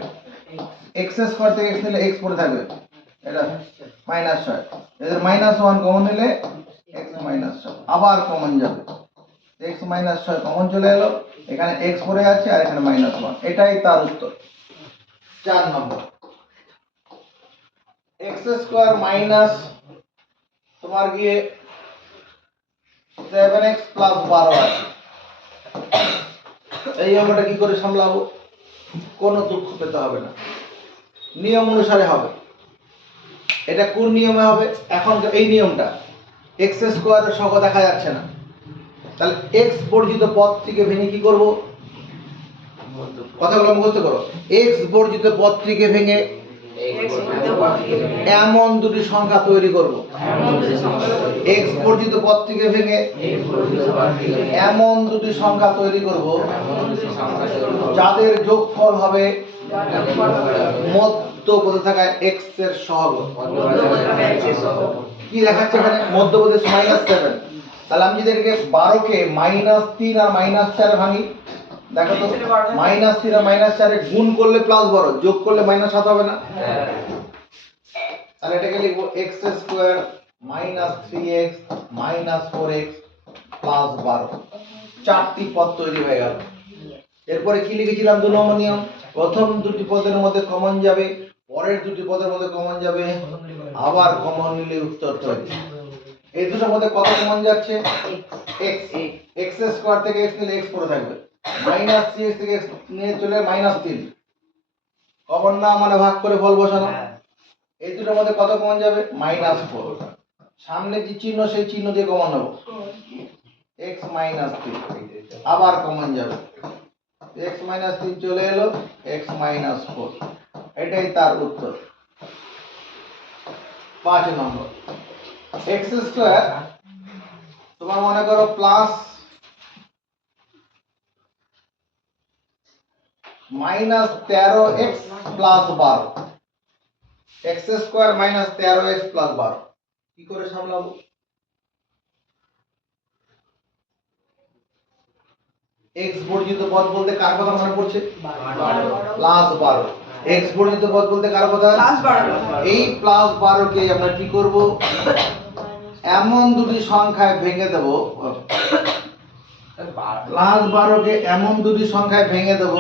x² থেকে x নিলে x পড়ে থাকবে, এটা -6, এদের -1 কমন নিলে x - 6 আবার কমন যাবে, x - 6 কমন চলে এলো, এখানে x পড়ে আছে আর এখানে -1, এটাই তার উত্তর। 4 নম্বর, x² তোমার গিয়ে 7x + 12 আছে। এই অঙ্কটা কি করে সামলাবো, কোনো দুঃখ পেতে হবে না, নিয়ম অনুসারে হবে। এটা কোন নিয়মে হবে, এখন এই নিয়মটা x² এর সহগ দেখা যাচ্ছে না, তাহলে x বর্জিত পদটিকে ভেঙে কি করব, কথাগুলো মুখস্থ করো। x বর্জিত পদটিকে ভেঙে এমন দুটি সংখ্যা তৈরি করব, x বর্জিত পদটিকে ভেঙে এমন দুটি সংখ্যা তৈরি করব যাদের যোগফল হবে মধ্যপদে থাকা x এর সহগ। কি দেখাচ্ছে এখানে, মধ্যপদে -7, তাহলে আমি যদি এটাকে 12 কে -3 আর -4 এ ভাঙি, দেখো তো -3 আর -4 এ গুণ করলে +12, যোগ করলে -7 হবে না। তাহলে এটাকে লিখবো x² - 3x - 4x + 12, চারটি পদ তৈরি হয়ে গেল। এরপরে কি লিখেছিলাম, 2 নম্বর নিয়ম, প্রথম দুটি পদের মধ্যে কমন যাবে, পরের দুটি পদের মধ্যে কমন যাবে, আবার কমন নিলে উত্তর তৈরি। এই দুটোর মধ্যে কত কমন যাচ্ছে, x, x² থেকে x নিলে x পড়ে থাকবে, -3x থেকে x নিয়ে চলে -3, কমন না মানে ভাগ করে ফল বসানো। এই দুটোর মধ্যে কত কমন যাবে, -4, সামনে যে চিহ্ন সেই চিহ্ন দিয়ে কমন নেব, x - 3, আবার কমন যাবে, x - 3 চলে এলো, x - 4, এটাই তার উত্তর। 5 নম্বর, x² তোমার মনে করো প্লাস -13x + 12, x² - 13x + 12, কি করে সামলাবো, x বর্জিত পদ বলতে কার কথা মনে পড়ছে, +12, x বর্জিত পদ বলতে কার কথা, এই +12 কে আমরা কি করব, এমন দুটি সংখ্যায় ভেঙে দেব, +12 কে এমন দুটি সংখ্যায় ভেঙে দেব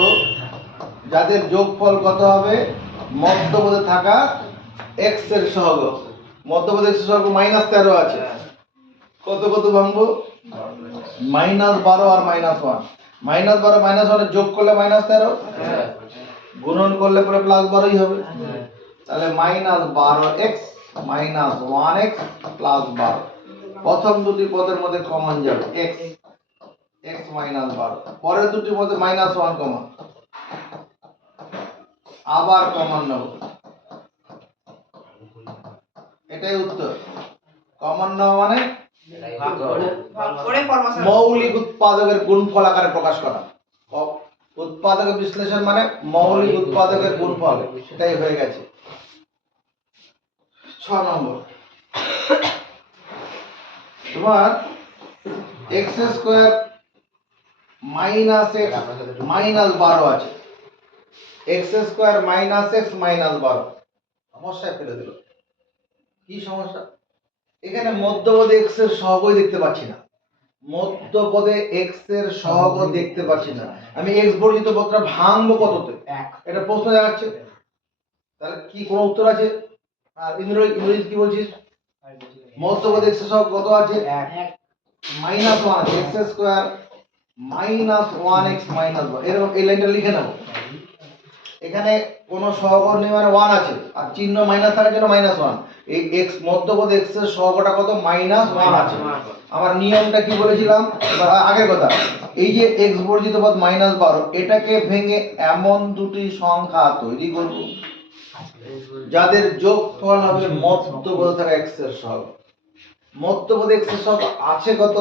যাদের যোগফল কত হবে মধ্যপদে থাকা x এর সহগ। মধ্যপদে x এর সহগ -13 আছে, কত কত ভাঙবো, -12 আর -1, -12 -1 এর যোগ করলে -13, গুণন করলে পরে +12ই হবে। তাহলে -12x - 1x + 12, প্রথম দুটি পদের মধ্যে কমন যাবে x, x - 12, পরের দুটির মধ্যে -1 কমন, আবার কমন নেব, এটাই উত্তর। কমন নেওয়া মানে মৌলিক উৎপাদকের গুণফল আকারে প্রকাশ করা, উৎপাদকের বিশ্লেষণ মানে মৌলিক উৎপাদকের গুণফল, সেটাই হয়ে গেছে। 6 নম্বর, তোমার x² - x - 12 আছে, x² - x - 12 সমস্যায় ফেলে দিল। কি সমস্যা, এখানে মধ্যপদে x এর সহগই দেখতে পাচ্ছি না, মধ্যপদে x এর সহগ দেখতে পাচ্ছি না, আমি x বর্জিত পদটা ভাঙবো কততে, এটা প্রশ্ন দেখাচ্ছে। তাহলে কি কোনো উত্তর আছে, আর ইংরেজি কি বলছিস, মধ্যপদে x এর সহগ কত আছে, -1, x² - 1x - 1, এরকম এই লাইনটা লিখে নাও, এখানে কোনো সহগ নেই মানে 1 আছে আর চিহ্ন মাইনাস থাকার জন্য -1। এই x মধ্যপদ x এর সহগটা কত -1 আছে। আমার নিয়মটা কি বলেছিলাম এবার আগের কথা, এই যে x বর্জিত পদ -12 এটাকে ভেঙে এমন দুটি সংখ্যা তৈরি করব যাদের যোগফল হবে মধ্যপদে থাকা x এর সহগ। মধ্যপদে x এর সহগ আছে কত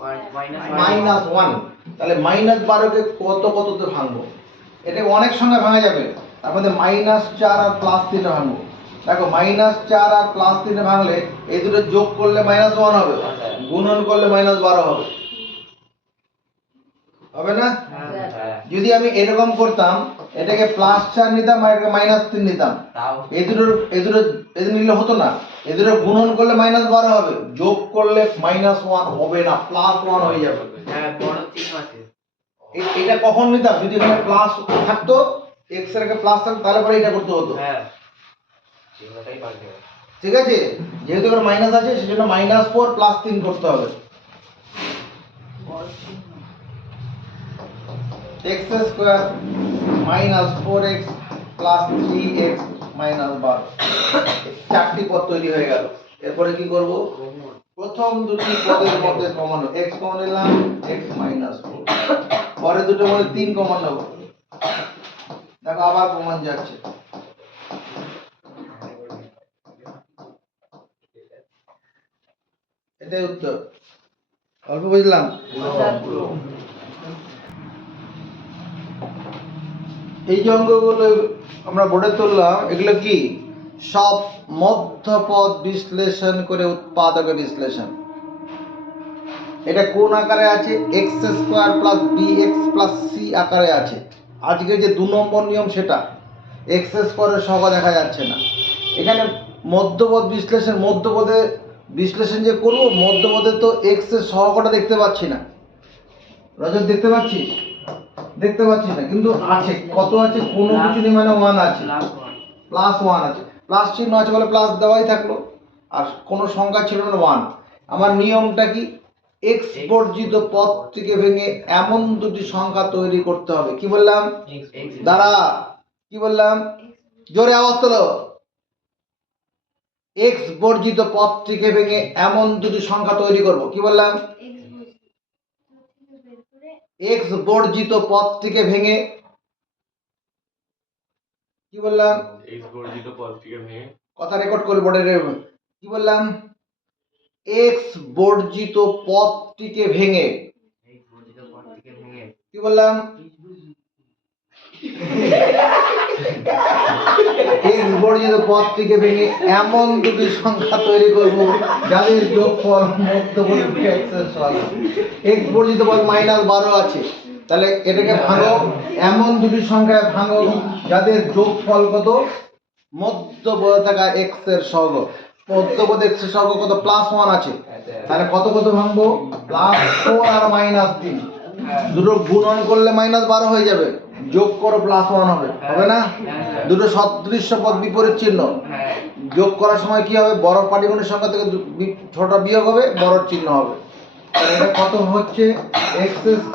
-1। তাহলে -12 কে কত কততে ভাঙবো? এটা অনেক সংখ্যা ভাঙা যাবে, তার মধ্যে -4 আর +3 ভাঙবো। দেখো -4 আর +3 ভাঙলে এই দুটো যোগ করলে -1 হবে, গুণন করলে -12 হবে, হবে না? যদি আমি এরকম করতাম, এটাকে +4 নিতাম আর এটাকে -3 নিতাম, এই দুটো নিলে হতো না। এই দুটো গুণন করলে -12 হবে, যোগ করলে -1 হবে না, +1 হয়ে যাবে। হ্যাঁ, বড় চিহ্ন আছে। এটা কখন নিতাম? যদি এখানে প্লাস থাকতো, x এর আগে প্লাস থাকতো, তাহলে পরে এটা করতে হতো। হ্যাঁ, চিহ্নটাই পাল্টে গেল। ঠিক আছে, যেহেতু এখানে মাইনাস আছে সেজন্য -4 +3 করতে হবে। x স্কয়ার -4x + 3x -12 চারটি পদ তৈরি হয়ে গেল। এরপরে কি করব? প্রথম দুটি পদের মধ্যে কমন x কমন নিলাম, x -4, পরে দুটোর মধ্যে 3 কমন নেব। দেখো আবার কমন যাচ্ছে, এটাই উত্তর। অল্প বুঝলাম? এই যে অঙ্কগুলো আমরা বোর্ডে তুললাম, এগুলো কি সব মধ্যপদ বিশ্লেষণ করে উৎপাদকের বিশ্লেষণ। এটা কোন আকারে আছে? x² + bx + c আকারে আছে। আজকে যে 2 নম্বর নিয়ম সেটা x² এর সহগ দেখা যাচ্ছে না। এখানে মধ্যপদ বিশ্লেষণ, মধ্যপদে বিশ্লেষণ যে করব, মধ্যপদে তো x এর সহগটা দেখতে পাচ্ছি না। রজত দেখতে পাচ্ছিস? দেখতে পাচ্ছি না, কিন্তু আছে। কত আছে? কোনো কিছু নেই মানে 1 আছে, +1 আছে, প্লাস চিহ্ন আছে বলে প্লাস দেওয়াই থাকলো, আর কোনো সংখ্যা ছিল না 1। আমার নিয়মটা কি? x বর্জিত পদ থেকে ভেঙে এমন দুটি সংখ্যা তৈরি করতে হবে। কি বললাম? দাঁড়া, কি বললাম? জোরে আওয়াজ তোলো। x বর্জিত পদ থেকে ভেঙে এমন দুটি সংখ্যা তৈরি করব। কি বললাম? x বর্জিত পদ থেকে ভেঙে, কি বললাম? x বর্জিত পদ থেকে ভেঙে, কথা রেকর্ড করে বোর্ডে। কি বললাম? x বর্জিত পদটিকে ভেঙে, কি বললাম? x বর্জিত পদটিকে ভেঙে এমন দুটি সংখ্যা তৈরি করব যাদের যোগফল মধ্যপদ x এর সহগ। x বর্জিত পদ -12 আছে, তাহলে এটাকে ভাঙো, এমন দুটি সংখ্যায় ভাঙো যাদের যোগফল কত? মধ্যপদে থাকা x এর সহগ। মধ্যপদে x এর সহগ কত? +1 আছে, তাহলে কত কত ভাঙবো? +4 আর -3, দুটো গুণন করলে -12 হয়ে যাবে, যোগ করো +1 হবে, হবে না? দুটো সদৃশ্য পদ বিপরীত চিহ্ন, যোগ করার সময় কি হবে? বড় পাটিগণিত সংখ্যা থেকে ছোট বিয়োগ হবে, বড় চিহ্ন হবে। তাহলে এটা কত হচ্ছে? x² +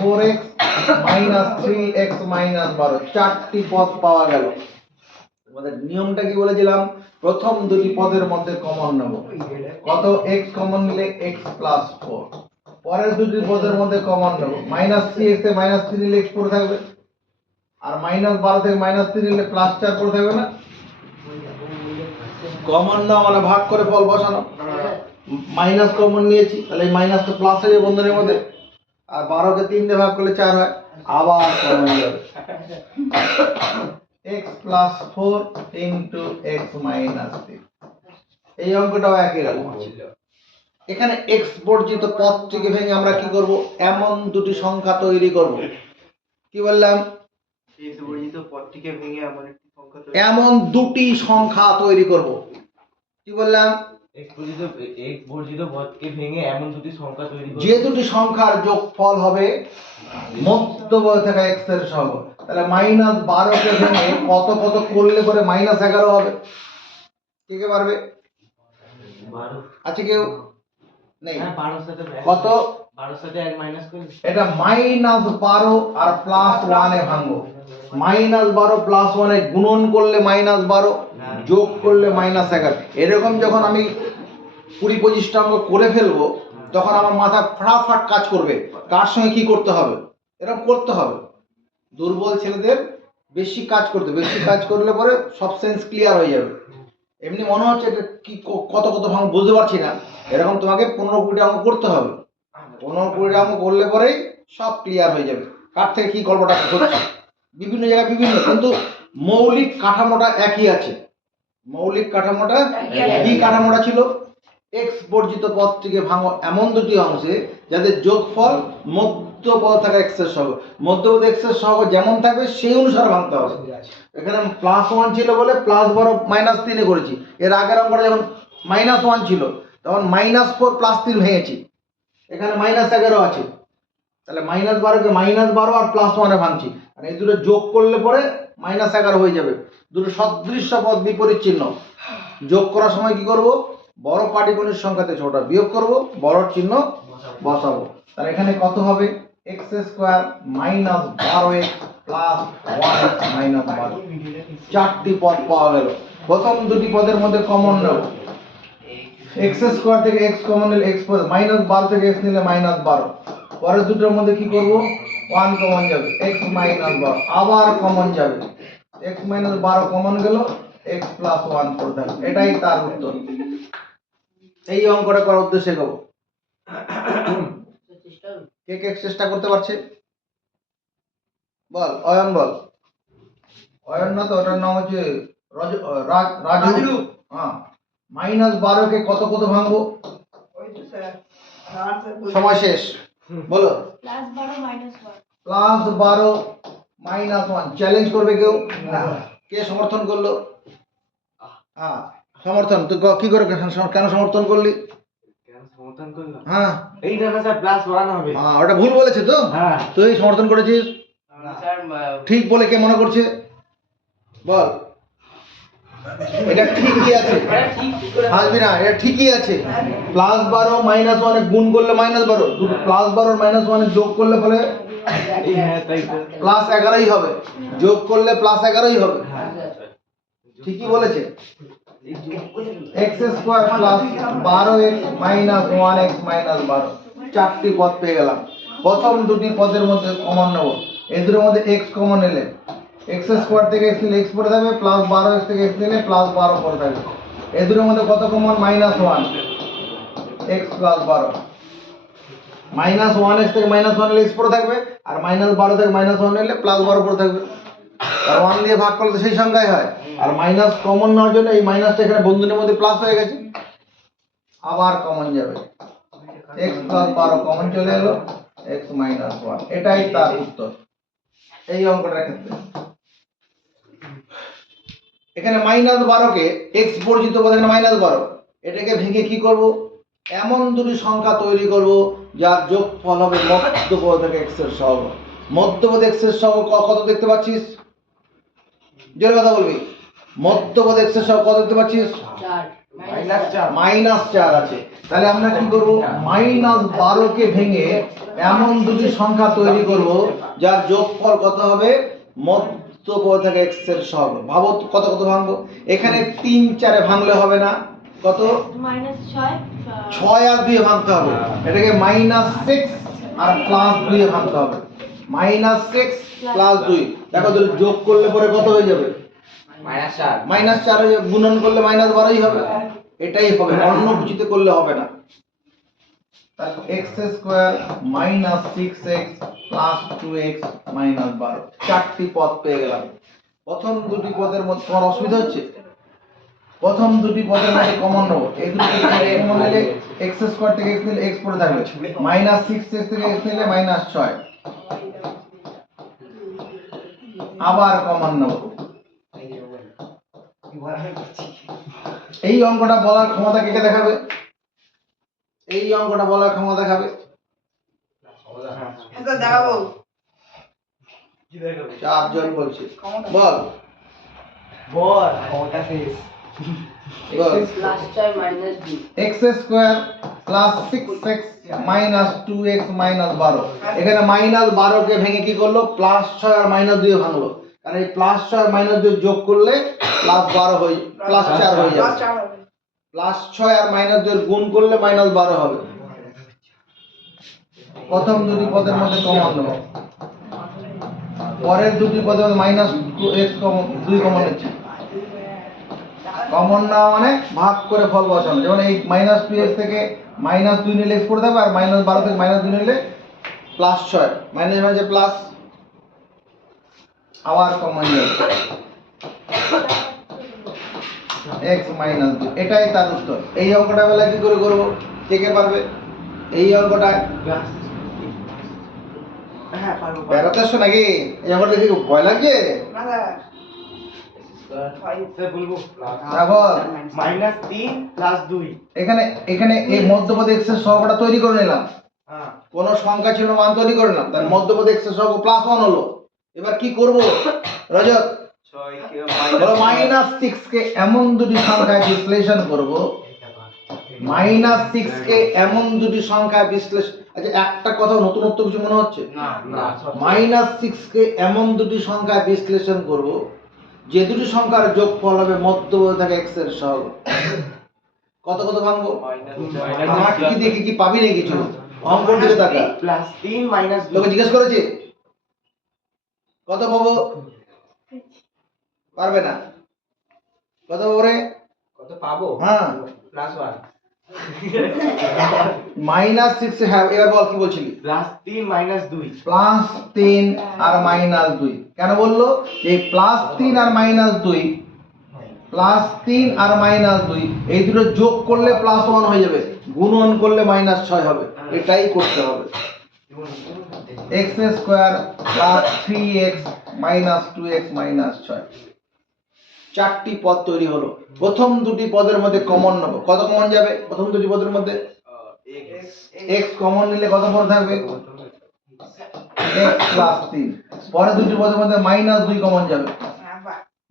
4x - 3x -12, চারটি পদ পাওয়া গেল। আমাদের নিয়মটা কি বলেছিলাম? প্রথম দুটি পদের মধ্যে কমন নেব। কত? x কমন নিলে x + 4, পরের দুটি পদের মধ্যে কমন নেব। -3x থেকে -3 নিলে x পড়ে থাকবে, আর -12 থেকে -3 নিলে +4 পড়ে থাকবে না? কমন না মানে ভাগ করে ফল বসানো। মাইনাস কমন নিয়েছি, তাহলে এই মাইনাসটা প্লাস হয়ে যাবে বন্ধনের মধ্যে, আর 12 কে 3 দিয়ে ভাগ করলে 4 হয়, আবার কমন যাবে। x + 4 * x - 3। এই অঙ্কটাও একই রকম আছে। এখানে x বর্জিত পদ থেকে ভেঙে আমরা কি করব? এমন দুটি সংখ্যা তৈরি করব। কি বললাম? x বর্জিত পদ থেকে ভেঙে এমন দুটি সংখ্যা তৈরি করব। কি বললাম? x বর্জিত পদকে ভেঙে এমন দুটি সংখ্যা তৈরি করব যে দুটি সংখ্যার যোগফল হবে মধ্যপদে থাকা x এর সহগ। তাহলে -12 কে ভেঙে কত কত করলে পরে -11 হবে? কে কে পারবে? 12 আছে কেউ? নেই। হ্যাঁ 12 সাথে কত? 12 সাথে 1 মাইনাস করে এটা -12 আর +1 এ ভাঙবো। -12 প্লাস 1 এ গুণন করলে -12, যোগ করলে -11। এরকম যখন আমি 20-25টা অঙ্ক করে ফেলবো তখন আমার মাথা ফাটাফাট কাজ করবে কার সঙ্গে কি করতে হবে, এরকম করতে হবে। দুর্বল ছেলেদের বেশি কাজ করলে পরে সব সেন্স ক্লিয়ার হয়ে যাবে। এমনি মনে হচ্ছে এটা কি কত ভাঙ বুঝতে পারছি না, এরকম তোমাকে 15-20টা অঙ্ক করতে হবে। 15-20টা অঙ্ক করলে পরেই সব ক্লিয়ার হয়ে যাবে কার থেকে কি গল্পটা হচ্ছে। বিভিন্ন জায়গায় বিভিন্ন, কিন্তু মৌলিক কাঠামোটা একই আছে। মৌলিক কাঠামোটা কি কাঠামোটা ছিল? এক্স বর্জিত পদটিকে ভাঙো এমন দুটি অংশে যাদের যোগফল মধ্যপদ থাকা এক্সের সহগ। মধ্যপদ এক্সের সহগ যেমন থাকবে সেই অনুসারে ভাঙতে হবে। এখানে +1 ছিল বলে +12 -3 এ করেছি। এর আগের অঙ্কটা যখন -1 ছিল তখন -4 +3 ভেঙেছি। এখানে -11 আছে, তাহলে -12 কে -12 আর +1 এ ভাঙছি। আর এই দুটো যোগ করলে পরে -11 হয়ে যাবে। দুটো সদৃশ্য পদ বিপরীত চিহ্ন, যোগ করার সময় কি করব? বড় পাটিগণিত সংখ্যা থেকে ছোটটা বিয়োগ করব, বড় চিহ্ন বসাবো। তাহলে এখানে কত হবে? x² -12x + 1x -12। চারটি পদ পাওয়া গেল। প্রথম দুটি পদের মধ্যে কমন নেব। x² থেকে x কমন নিলে x পদ, -12 থেকে x নিলে -12। পরের দুটোর মধ্যে কি করব? 1 কমন যাবে, x -12 আবার কমন যাবে, x -12 কমন গেল, x + 1 পড়ে থাকবে। এটাই তার উত্তর। এই অঙ্কটা করার উদ্দেশ্যে গো কে কে চেষ্টা করতে পারছে? বল অয়ন, বল। অয়ন না তো, ওটার নাম হচ্ছে রাজু। হ্যাঁ, -12 কে কত ভাঙবো? সময় শেষ, বলো। +12 +12 -1 চ্যালেঞ্জ করবে কেউ? কে সমর্থন করলো? হ্যাঁ সমর্থন। তুই কি করে কেন সমর্থন করলি? কেন সমর্থন করলাম? হ্যাঁ এইটা না স্যার +1 হবে। হ্যাঁ, ওটা ভুল বলেছে তো। হ্যাঁ। তুই সমর্থন করেছিস স্যার ঠিক বলে কে মনে করছে? বল। এটা ঠিকই আছে, হাসবি না, এটা ঠিকই আছে। +12 -1 এ গুণ করলে -12, দুটো +12 আর -1 এ যোগ করলে পরে হ্যাঁ তাই তো। +11ই হবে, যোগ করলে +11ই হবে। ঠিকই বলেছে। x² + 12x - 1x -12 চারটি পদ পেয়ে গেলাম। প্রথম দুটি পদের মধ্যে কমন নেব। এই দুটোর মধ্যে x কমন নিলে x² থেকে x নিলে x পড়ে থাকবে, +12x থেকে x নিলে +12 পড়ে থাকবে। এই দুটোর মধ্যে কত কমন? -1 x + 12। -1x থেকে -1 নিলে x পড়ে থাকবে, আর -12 থেকে -1 নিলে +12 পড়ে থাকবে। আর 1 দিয়ে ভাগ করলে তো সেই সংখ্যাই হয়। আর মাইনাস কমন নেওয়ার জন্য এই মাইনাসটা এখানে বন্ধনীর মধ্যে প্লাস হয়ে গেছে, আবার কমন যাবে, x + 12 কমন চলে এলো, x - 1। এটাই তার উত্তর এই অঙ্কটার ক্ষেত্রে। এখানে -12 কে x বর্জিত পদ, এখানে -12, এটাকে ভেঙে কি করব? এমন দুটি সংখ্যা তৈরি করব যার যোগফল হবে মধ্যপদ থেকে x এর সহগ। মধ্যপদ x এর সহগ কত দেখতে পাচ্ছিস? জোরে কথা বলবি। মধ্যপদ x এর সহগ কত দেখতে পাচ্ছিস? -4 আছে। তাহলে আমরা কি করব? -12 কে ভেঙে এমন দুটি সংখ্যা তৈরি করব যার যোগফল কত হবে? মধ্যপদ থেকে x এর সহগ। ভাবো কত ভাঙবো? এখানে 3 4 এ ভাঙলে হবে না, কত? -6 আর 2 এ ভাঙতে হবে। এটাকে -6 আর +2 এ ভাঙতে হবে। -6 + 2, দেখো তো যোগ করলে পরে কত হয়ে যাবে? -4 -4 হয়ে যাবে, গুণন করলে -12ই হবে। এটাই হবে, অন্য কিছুতে করলে হবে না। তাহলে x² - 6x + 2x - 12 চারটি পদ পেয়ে গেলাম। প্রথম দুটি পদের মধ্যে তোমার অসুবিধা হচ্ছে? প্রথম দুটি পদের মধ্যে কমন নেব। এই দুটি কমন নিলে x² থেকে x নিলে x পড়ে থাকবে, -6x থেকে x নিলে -6, আবার কমন নেব। এই অঙ্কটা বলার ক্ষমতা কে দেখাবে? এই অঙ্কটা বলার ক্ষমতা দেখাবে? চারজন বলছে, বল বল ক্ষমতা শেষ। বল। x² + 6x - 2x - 12, এখানে -12 কে ভেঙে কি করলো? +6 আর -2 ভাঙলো। কারণ এই প্লাস 6 মাইনাস 2 যোগ করলে প্লাস 12 হয়ে প্লাস 4 হয়ে যাবে, প্লাস 6 আর মাইনাস 2 গুণ করলে মাইনাস 12 হবে। প্রথম দুটি পদের মধ্যে কমন নেব, পরের দুটি পদের মধ্যে মাইনাস 2x কমন, 2 কমন নিচ্ছি। কমন না মানে ভাগ করে ফল বসানো, যেমন এই মাইনাস 2x থেকে মাইনাস 2 নিলে x করে দেবে, আর মাইনাস 12 থেকে মাইনাস 2 নিলে প্লাস 6, মাইনাস মানে প্লাস, আবার কমন যাবে x মাইনাস 2, এটাই তার উত্তর। এই অঙ্কটা বেলা কি করে করব, কে কে পারবে? এই অঙ্কটা হ্যাঁ পারবো বেড়াতে আসছো নাকি? এই অঙ্কটা দেখে খুব ভয় লাগছে। স্যার বলবো দেখো -3 + 2 এখানে এখানে এই মধ্যপদে x এর সহগটা তৈরি করে নিলাম, হ্যাঁ কোন সংখ্যা ছিল মান তৈরি করে নিলাম, তার মধ্যপদে x এর সহগ +1 হলো। এবার কি করব রজত? 6 কে বলো -6 কে এমন দুটি সংখ্যায় বিশ্লেষণ করব, -6 কে এমন দুটি সংখ্যায় বিশ্লেষণ। আচ্ছা একটা কথা নতুনত্ব কিছু মনে হচ্ছে? না না -6 কে এমন দুটি সংখ্যায় বিশ্লেষণ করব যে দুটি সংখ্যার যোগফল হবে মধ্যপদে থাকা x এর সহগ। কত কত ভাঙবো? আমার কি দেখি কি পাবি না কিছু? অঙ্কর দিকে তাকা। +3 - 2 তোকে জিজ্ঞেস করেছি কত পাবো? পারবে না। কত পাবো রে? কত পাবো? হ্যাঁ +1 -6, হ্যাঁ এবার বল কি বলছিলি? +3 - 2 +3 আর -2 কেন বললো? এই +3 আর -2, +3 আর -2 এই দুটো যোগ করলে +1 হয়ে যাবে, গুণন করলে -6 হবে। এটাই করতে হবে। x² + 3x - 2x - 6, চারটি পদ তৈরি হলো। প্রথম দুটি পদের মধ্যে কমন নেব, কত কমন যাবে প্রথম দুটি পদের মধ্যে? x কমন নিলে কত পদ থাকবে? x + 3। পরের দুটি পদের মধ্যে -2 কমন যাবে,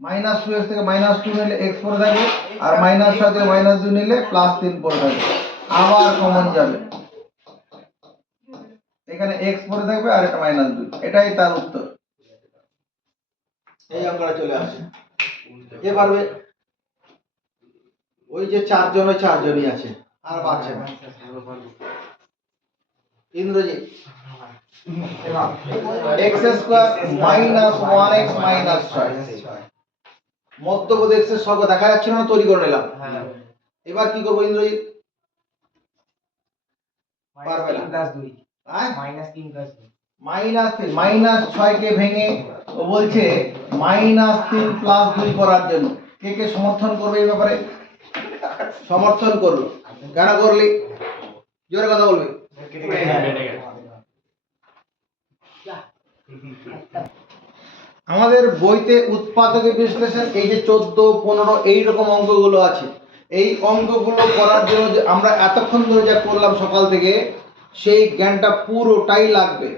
-2x থেকে -2 নিলে x পড়ে থাকবে, আর -6 থেকে -2 নিলে +3 পড়ে থাকবে। আবার কমন যাবে, এখানে x পড়ে থাকবে আর এটা -2, এটাই তার উত্তর। এই অঙ্কটা চলে আসে। কে পারবে? ওই যে চারজনই আছে, আর পারছে না। ইন্দ্রজিৎ x² - 1x - 6, মধ্যপদে x এর সহগ দেখা যাচ্ছে না, তৈরি করে নিলাম। এবার কি করবো ইন্দ্রজিৎ? পারবে না। -2 হ্যাঁ -3 + 2 -3 -6 কে ভেঙে ও বলছে -3 + 2 করার জন্য। কে কে সমর্থন করবে এই ব্যাপারে? সমর্থন করলো। কেন করলি? জোরে কথা বলবি। আমাদের বইতে উৎপাদকের বিশ্লেষণ এই যে 14, 15 এইরকম অঙ্কগুলো আছে। এই অঙ্কগুলো করার জন্য যে আমরা এতক্ষণ ধরে যা করলাম সকাল থেকে, সেই জ্ঞানটা পুরোটাই লাগবে।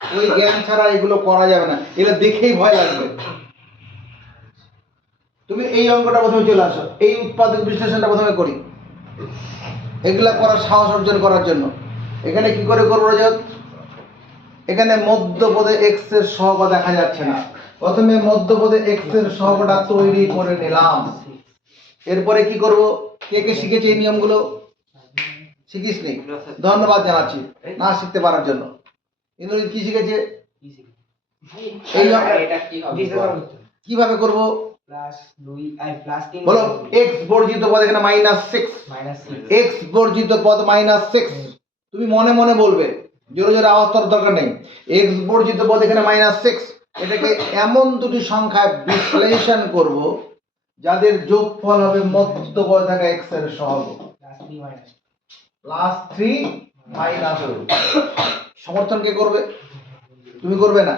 ওই জ্ঞান ছাড়া এগুলো করা যাবে না, এগুলো দেখেই ভয় লাগবে। তুমি এই অঙ্কটা প্রথমে চলে আসো, এই উৎপাদক বিশ্লেষণটা প্রথমে করি, এগুলা করার সাহস অর্জন করার জন্য। এখানে কি করে করবো রজত? এখানে মধ্যপদে x এর সহগ দেখা যাচ্ছে না, প্রথমে মধ্যপদে x এর সহগটা তৈরি করে নিলাম। এরপরে কি করব? কে কে শিখেছে এই নিয়মগুলো? শিখিসনি? ধন্যবাদ জানাচ্ছি না শিখতে পারার জন্য। ইন্দ্রজিৎ কি শিখেছে? এই এটা কি হবে? কিভাবে করব? +2 আর +3 বলো x বর্জিত পদ এখানে -6, -6 x বর্জিত পদ -6, তুমি মনে মনে বলবে, জোরে জোরে আওয়াজ করার দরকার নেই। x বর্জিত পদ এখানে -6, এটাকে এমন দুটি সংখ্যায় বিশ্লেষণ করব যাদের যোগফল হবে মধ্যপদে থাকা x এর সহগ +3 - 2। সমর্থন কে করবে? তুমি করবে না,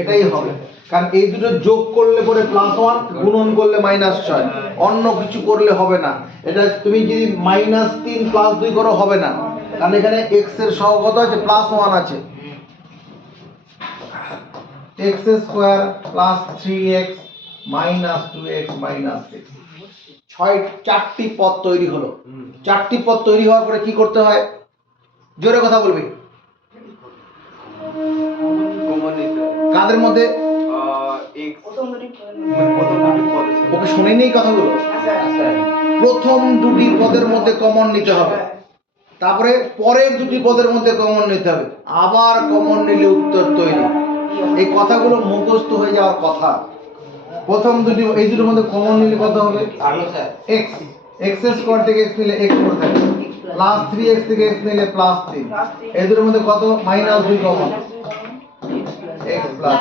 এটাই হবে। কারণ এই দুটো যোগ করলে পরে +1, গুণন করলে -6, অন্য কিছু করলে হবে না। এটা তুমি যদি -3 + 2 করো হবে না, কারণ এখানে x এর সহগ কত আছে? +1 আছে। x² + 3x - 2x - 6, চারটি পদ তৈরি হলো। চারটি পদ তৈরি হওয়ার পরে কি করতে হয়? জোরে কথা বলবি। কমন নিতে হবে। কাদের মধ্যে? এক্স প্রথম দুটি প্রথম দুটি পদ ওকে শুনেনি কথাগুলো? প্রথম দুটি পদের মধ্যে কমন নিতে হবে, তারপরে পরের দুটি পদের মধ্যে কমন নিতে হবে, আবার কমন নিলে উত্তর তৈরি। এই কথাগুলো মুখস্থ হয়ে যাওয়ার কথা। প্রথম দুটি এই দুটোর মধ্যে কমন নিলে কত হবে? এক্স। এক্স স্কোয়ার থেকে এক্স নিলে এক্স করে থাকে, প্লাস 3x থেকে এক্স নিলে প্লাস 3। এই দুটোর মধ্যে কত? মাইনাস 2 কমন, এক্স প্লাস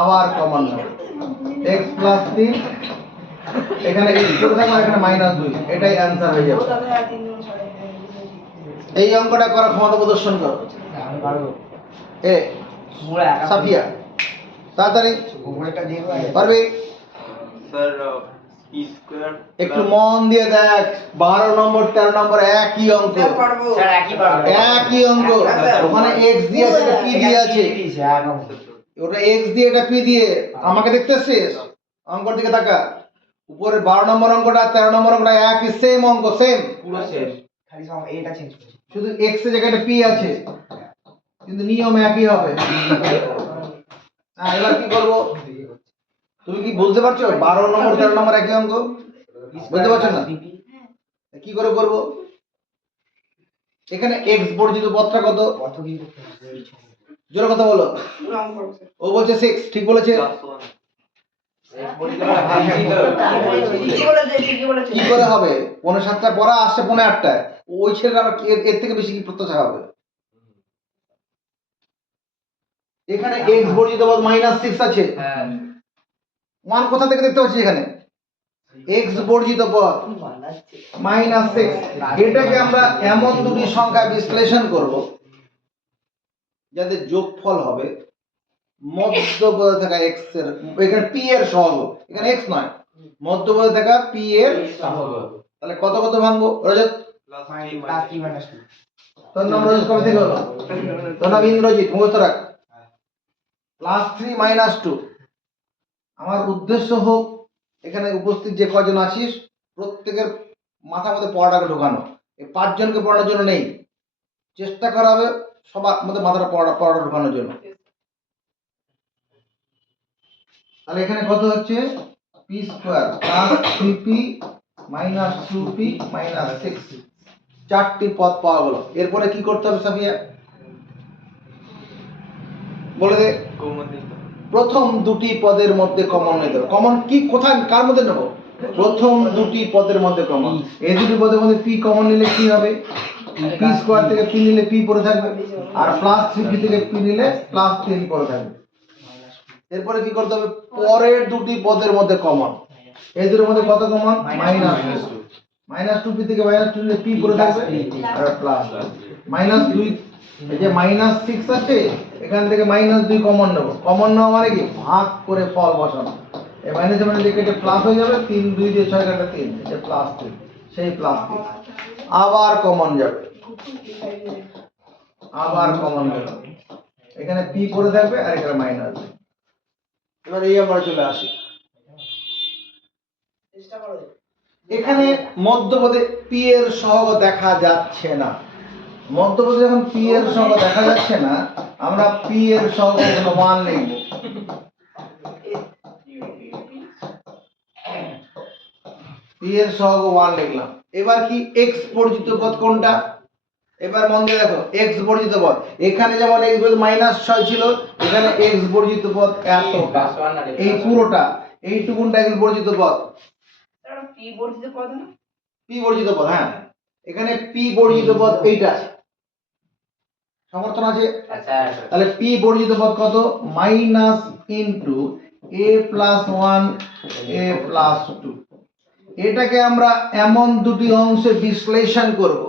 আবার কমন নাও এক্স প্লাস 3, এখানে এক্স করে থাকে আর এখানে মাইনাস 2, এটাই অ্যান্সার হয়ে যাবে। এই অঙ্কটা করার ক্ষমতা প্রদর্শন করো। আমি পারবো। এ মোরা একা সাফিয়া তাড়াতাড়ি ওটা দেখো। পারবি? স্যার পি স্কয়ার একটু মন দিয়ে দেখ, 12 নম্বর 13 নম্বর একই অঙ্ক, স্যার একই পারবো। একই অঙ্ক। ওখানে x দিয়ে আছে, এটা p দিয়ে আছে, ওটা x দিয়ে এটা p দিয়ে। আমাকে দেখতেছিস? অঙ্কর দিকে তাকা, উপরে 12 নম্বর অঙ্কটা 13 নম্বর অঙ্কটা একই, সেম অঙ্ক, সেম পুরো শেষ। খালি সব এটা চেঞ্জ করছি। শুধু x এর জায়গায় p আছে, কিন্তু নিয়ম একই হবে। হ্যাঁ, এবার কি করব? তুমি কি বুঝতে পারছো? 12 নম্বর 13 নম্বর একই অঙ্ক, বুঝতে পারছো না? কি করে করব? এখানে x বর্জিত পদটা কত? কত কিন্তু জোরে কথা বলো। ও বলছে 6, ঠিক বলেছে? কি করে হবে? 7:30 পড়া আসছে 8:30, ওই ছেলেটা আবার এর থেকে বেশি কি প্রত্যাশা হবে? এখানে x বর্জিত পদ -6 আছে, 1 কোথা থেকে দেখতে পাচ্ছি? এখানে x বর্জিত পদ -6, এটাকে আমরা এমন দুটি সংখ্যা বিশ্লেষণ করব যাদের যোগফল হবে মধ্যপদে থাকা x এর, এখানে p এর সহগ, এখানে x নয়, মধ্যপদে থাকা p এর সহগ। তাহলে কত কত ভাঙবো? রজত প্লাস 3 মাইনাস 2। তোর নাম রজত কবে থেকে হলো? তোর নাম ইন্দ্রজিৎ, মুখস্থ রাখ। +3 - 2। আমার উদ্দেশ্য হোক এখানে উপস্থিত যে কয়জন আছিস প্রত্যেকের মাথার মধ্যে পড়াটাকে ঢোকানো। এই 5 জনকে পড়ানোর জন্য নেই, চেষ্টা করা হবে সবার মধ্যে মাথাটা পড়াটা ঢোকানোর জন্য। তাহলে এখানে কত হচ্ছে? p square plus 3p minus 2p minus 6, 4টি পদ পাওয়া গেল। এরপরে কি করতে হবে সাফিয়া? বলে দে। কমন নিতে প্রথম দুটি পদের মধ্যে কমন নিতে হবে। কমন কি কোথায় কার মধ্যে নেব? প্রথম দুটি পদের মধ্যে কমন। এই দুটি পদের মধ্যে p কমন নিলে কি হবে? p স্কয়ার থেকে p নিলে p পড়ে থাকবে, আর প্লাস 3p থেকে p নিলে প্লাস 3 পড়ে থাকবে। এরপরে কি করতে হবে? পরের দুটি পদের মধ্যে কমন। এই দুটোর মধ্যে কত কমন? -2, -2p থেকে -2 নিলে p পড়ে থাকবে আর প্লাস -2, এই যে -6 আছে এখান থেকে -2 কমন নেব। কমন নেওয়া মানে কি? ভাগ করে ফল বসানো। এই মাইনাস মানে যে কেটে প্লাস হয়ে যাবে, 3 2 দিয়ে 6 কাটা 3, এটা প্লাস 3, সেই প্লাস 3 আবার কমন যাবে, আবার কমন গেল, এখানে p পড়ে থাকবে আর এখানে মাইনাস। এবার এই আমরা চলে আসি, এখানে মধ্যপদে p এর সহগ দেখা যাচ্ছে না। মধ্যপদে যখন p এর সহগ দেখা যাচ্ছে না, আমরা p এর সহগ 1 লিখব। p এর সহগ 1 লিখলাম। এবার কি x বর্জিত পদ কোনটা? এবার মন দিয়ে দেখো, x বর্জিত পদ এখানে যেমন x বর্জিত -6 ছিল, এখানে x বর্জিত পদ এতটা, এই পুরোটা, এইটুকুনটা x বর্জিত পদ। p বর্জিত পদ না? p বর্জিত পদ, হ্যাঁ, এখানে p বর্জিত পদ এইটা আছে, সমর্থন আছে। তাহলে p বর্জিত পদ কত? Minus into a plus 1 a plus 2। এটাকে আমরা এমন দুটি অংশে বিশ্লেষণ করব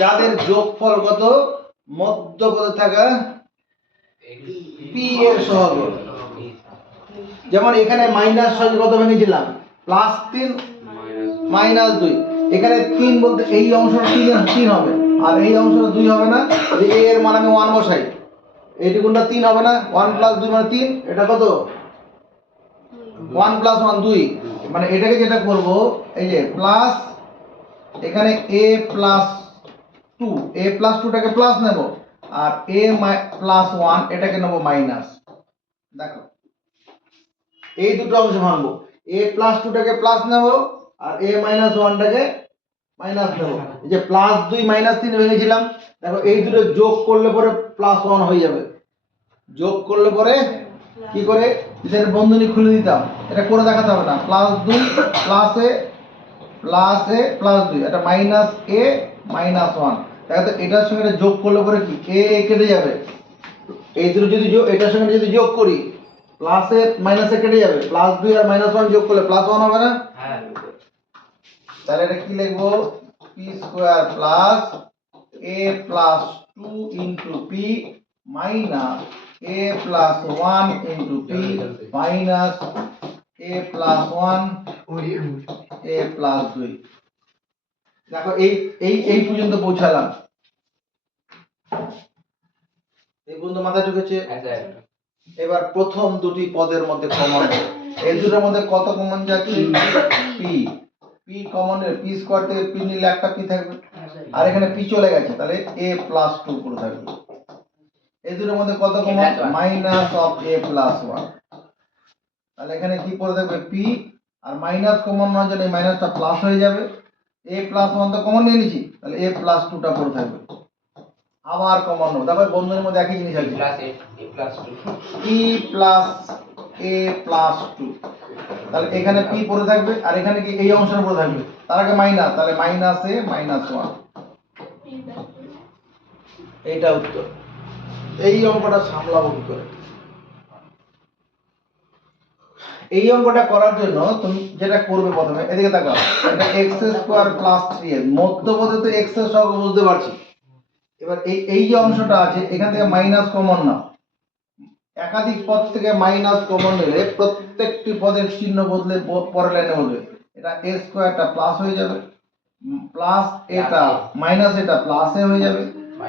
যাদের যোগফল কত? মধ্যপদে থাকা p এর সহগ। যেমন এখানে -6 কত ভেঙেছিলাম? +3 -2। এখানে 3 বলতে এই অংশটা 3 হবে, আর এই অংশটা 2 হবে না। এই a এর মান আমি 1 বসাই, এইটুকুনটা 3 হবে না, 1 + 2 মানে 3, এটা কত? 1 + 1 2, মানে এটাকে যেটা করব, এই যে প্লাস, এখানে a + 2, a + 2টাকে প্লাস নেব, আর a + 1 এটাকে নেব মাইনাস। দেখো এই দুটো অংশ ভাঙবো, a প্লাস 2টাকে প্লাস নেব আর a মাইনাস 1টাকে মাইনাস নেব। এই যে প্লাস 2 মাইনাস 3 ভেঙেছিলাম, দেখো এই দুটো যোগ করলে পরে প্লাস 1 হয়ে যাবে। যোগ করলে পরে কি করে এদের বন্ধনী খুলে দিতাম, এটা করে দেখাতে হবে না। Plus 2 plus a plus a plus 2, এটা মাইনাস a মাইনাস 1। দেখো তো এটার সঙ্গে এটা যোগ করলে পরে কি a কেটে যাবে, এই দুটো যদি এটার সঙ্গে যদি যোগ করি প্লাস এ মাইনাস এ কেটে যাবে, প্লাস 2 আর মাইনাস 1 যোগ করলে প্লাস 1 হবে না? হ্যাঁ তাহলে এটা কি লিখবো, p square plus a plus 2 into p minus a plus 1 into p minus a plus 1 a plus 2। দেখো এই এই এই পর্যন্ত পৌঁছালাম, এই পর্যন্ত মাথা ঢুকেছে। হ্যাঁ স্যার এবার প্রথম দুটি পদের মধ্যে কমন, এই দুটোর মধ্যে কত কমন যাচ্ছে, p p কমনের p স্কয়ার থেকে p নিলে একটা p থাকবে, আর এখানে p চলে গেছে, তাহলে a প্লাস 2 পুরো থাকবে। এই দুটোর মধ্যে কত common, minus of a plus 1, তাহলে এখানে কি পড়ে থাকবে p, আর মাইনাস কমন নেওয়ার জন্য এই মাইনাসটা প্লাস হয়ে যাবে। a প্লাস 1 তো কমন নিয়ে নিয়েছি, তাহলে a প্লাস 2টা পড়ে থাকবে। আবার কমন নেব, তারপর বন্ধনের মধ্যে একই জিনিস আছে, plus a plus 2 p plus a plus 2, তাহলে এখানে p পড়ে থাকবে আর এখানে কি এই অংশটা পড়ে থাকবে, তার আগে মাইনাস, তাহলে মাইনাস a মাইনাস 1, এইটা উত্তর। এই অঙ্কটা সামলাবো কি করে? এই অঙ্কটা করার জন্য তুমি যেটা করবে প্রথমে, এদিকে তাকাও, এটা x স্কয়ার প্লাস 3x, মধ্যপদে তো x এর সহগ বুঝতে পারছি। এবার এই যে অংশটা আছে এখান থেকে মাইনাস কমন নাও, একাধিক পদ থেকে মাইনাস কমন নিলে প্রত্যেকটি পদের চিহ্ন বদলে পরের লাইনে হবে। এটা a স্কয়ারটা প্লাস হয়ে যাবে, প্লাস এটা মাইনাস এটা প্লাস এ হয়ে যাবে,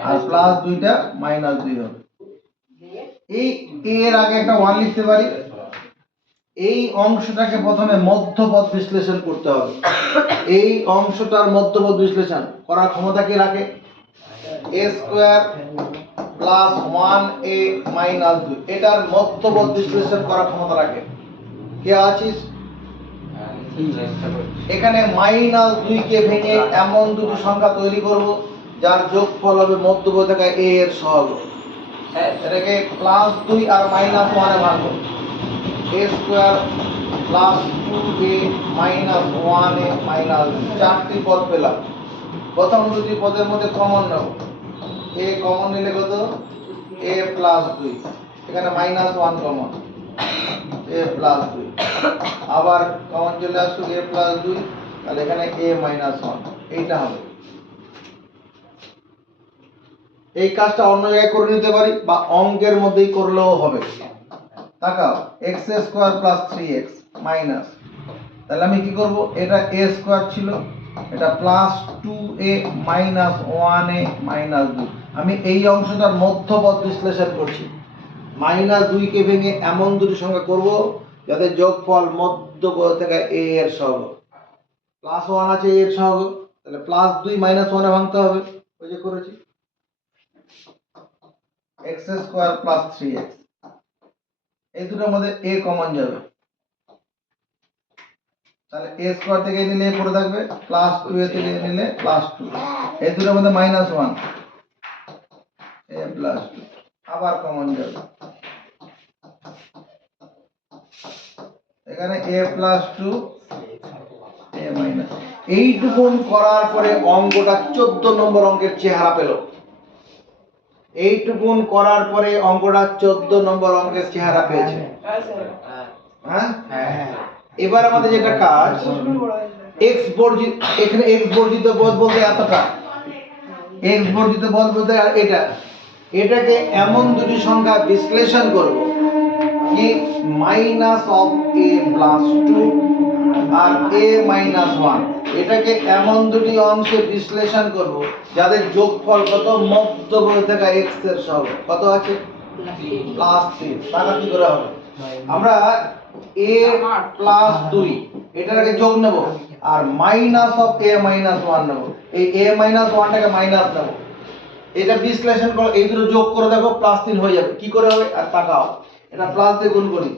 আর প্লাস 2টা মাইনাস 2 হবে। এই এর আগে একটা 1 লিখতে পারি। এই অংশটাকে প্রথমে মধ্যপদ বিশ্লেষণ করতে হবে। এই অংশটার মধ্যপদ বিশ্লেষণ করার ক্ষমতা কে রাখে, a square plus 1a minus 2, এটার মধ্যপদ বিশ্লেষণ করার ক্ষমতা রাখে কে আছিস? এখানে মাইনাস 2 কে ভেঙে এমন দুটো সংখ্যা তৈরি করব যার যোগফল হবে মধ্যপদ থেকে a এর সহগ। এটাকে প্লাস 2 আর মাইনাস 1 এ ভাঙবো, a square plus 2a minus 1a minus 2, চারটি পদ পেলাম। প্রথম দুটি পদের মধ্যে কমন নাও, a কমন নিলে কত, a প্লাস 2, এখানে মাইনাস 1 কমন, a প্লাস 2, আবার কমন চলে আসলো a প্লাস 2, তাহলে এখানে a মাইনাস 1, এইটা হবে। এই কাজটা অন্য জায়গায় করে নিতে পারি বা অঙ্কের মধ্যেই করলেও হবে। তাকাও, x square plus 3x minus, তাহলে আমি কি করব, এটা a স্কয়ার ছিল, এটা plus 2a minus 1a minus 2, আমি এই অংশটার মধ্যপদ বিশ্লেষণ করছি। মাইনাস 2 কে ভেঙে এমন দুটি সংখ্যা করব যাদের যোগফল মধ্যপদ থেকে a এর সহগ। প্লাস 1 আছে a এর সহগ, তাহলে প্লাস 2 মাইনাস 1 এ ভাঙতে হবে, ওই যে করেছি। x স্কয়ার প্লাস 3x, এই দুটোর মধ্যে a কমন যাবে, তাহলে a স্কয়ার থেকে নিলে a পড়ে থাকবে, প্লাস 2a থেকে নিলে প্লাস 2, এই দুটোর মধ্যে মাইনাস 1 a প্লাস 2, আবার কমন যাবে, এখানে a প্লাস 2 a মাইনাস। এইটুকুন করার পরে অঙ্কটা 14 নম্বর অঙ্কের চেহারা পেল। এইটুকুন করার পরে অঙ্কটা 14 নম্বর অঙ্কের চেহারা পেয়েছে। হ্যাঁ, এবার আমাদের যেটা কাজ, x বর্জিত, এখানে x বর্জিত পদ বলতে এতটা, x বর্জিত পদ বলতে আর এটাকে এমন দুটি সংখ্যা বিশ্লেষণ করব কি মাইনাস অফ a প্লাস 2 আর a মাইনাস 1, এটাকে এমন দুটি অংশে বিশ্লেষণ করব যাদের যোগফল কত, মধ্যপদ থেকে x এর সহগ কত আছে, প্লাস 3। তাহলে কি করে হবে, আমরা a প্লাস 2 এটাকে যোগ নেব আর মাইনাস অফ a মাইনাস 1 নেব, এই a মাইনাস 1টাকে মাইনাস নেব, এটা বিশ্লেষণ করো, এই দুটো যোগ করে দেখো প্লাস 3 হয়ে যাবে। কি করে হবে, আর তাকাও, এটা প্লাস দিয়ে গুণ করি,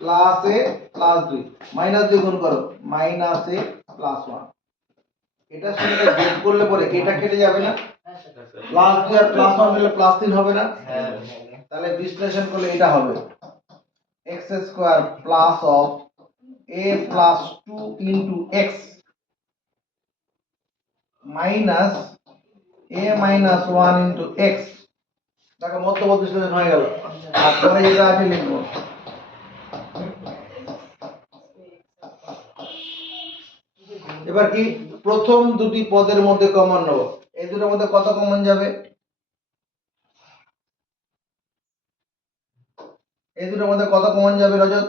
প্লাস এ প্লাস 2 মাইনাস 2 গুণ করো মাইনাস এ প্লাস 1 এটার সঙ্গে এটা যোগ করলে পরে এটা কেটে যাবে না প্লাস 2 আর প্লাস 1 মিলে প্লাস 3 হবে না তাহলে বিশ্লেষণ করলে এটা হবে x square plus of a plus 2 into x minus a minus 1 into x দেখো মধ্যবর্তী বিশ্লেষণ হয়ে গেল আর পরে যেটা আছে লিখবো এবার কি প্রথম দুটি পদের মধ্যে কমন নেব এই দুটোর মধ্যে কত কমন যাবে এই দুটোর মধ্যে কত কমন যাবে রজত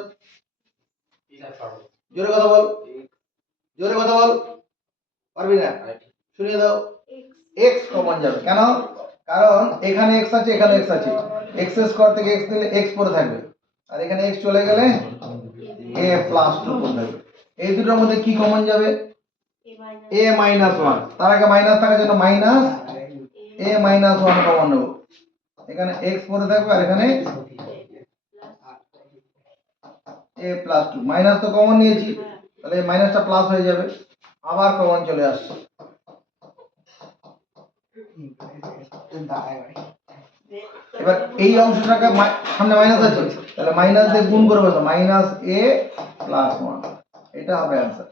জোরে কথা বল জোরে কথা বল পারবি না শুনিয়ে দাও x কমন যাবে কেন কারণ এখানে x আছে এখানে x আছে x স্কয়ার থেকে x দিলে x পড়ে থাকবে আর এখানে x চলে গেলে a প্লাস 2 পড়ে থাকবে এই দুটোর মধ্যে কি কমন যাবে a মাইনাস 1 তার আগে মাইনাস থাকার জন্য মাইনাস a মাইনাস 1 কমন নেব এখানে x পড়ে থাকবে আর এখানে a প্লাস 2 মাইনাস তো কমন নিয়েছি তাহলে এই মাইনাসটা প্লাস হয়ে যাবে আবার কমন চলে আসছে এবার এই অংশটাকে সামনে মাইনাস আছে তাহলে মাইনাস দিয়ে গুণ করবে তো মাইনাস a প্লাস 1 এটা হবে आंसर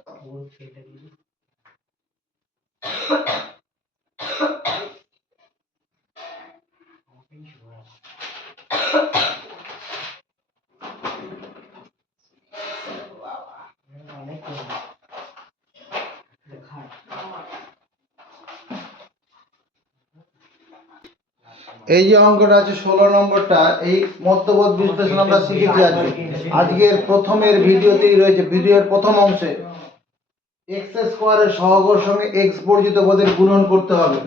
এই যে অঙ্কটা আছে 16 নম্বরটা এই মধ্যবর্তী বিশ্লেষণ আমরা শিখেছি আজকের প্রথমের ভিডিওতেই রয়েছে ভিডিওর প্রথম অংশে x স্কয়ারের সহগের সঙ্গে x বর্জিত পদের গুণন করতে হবে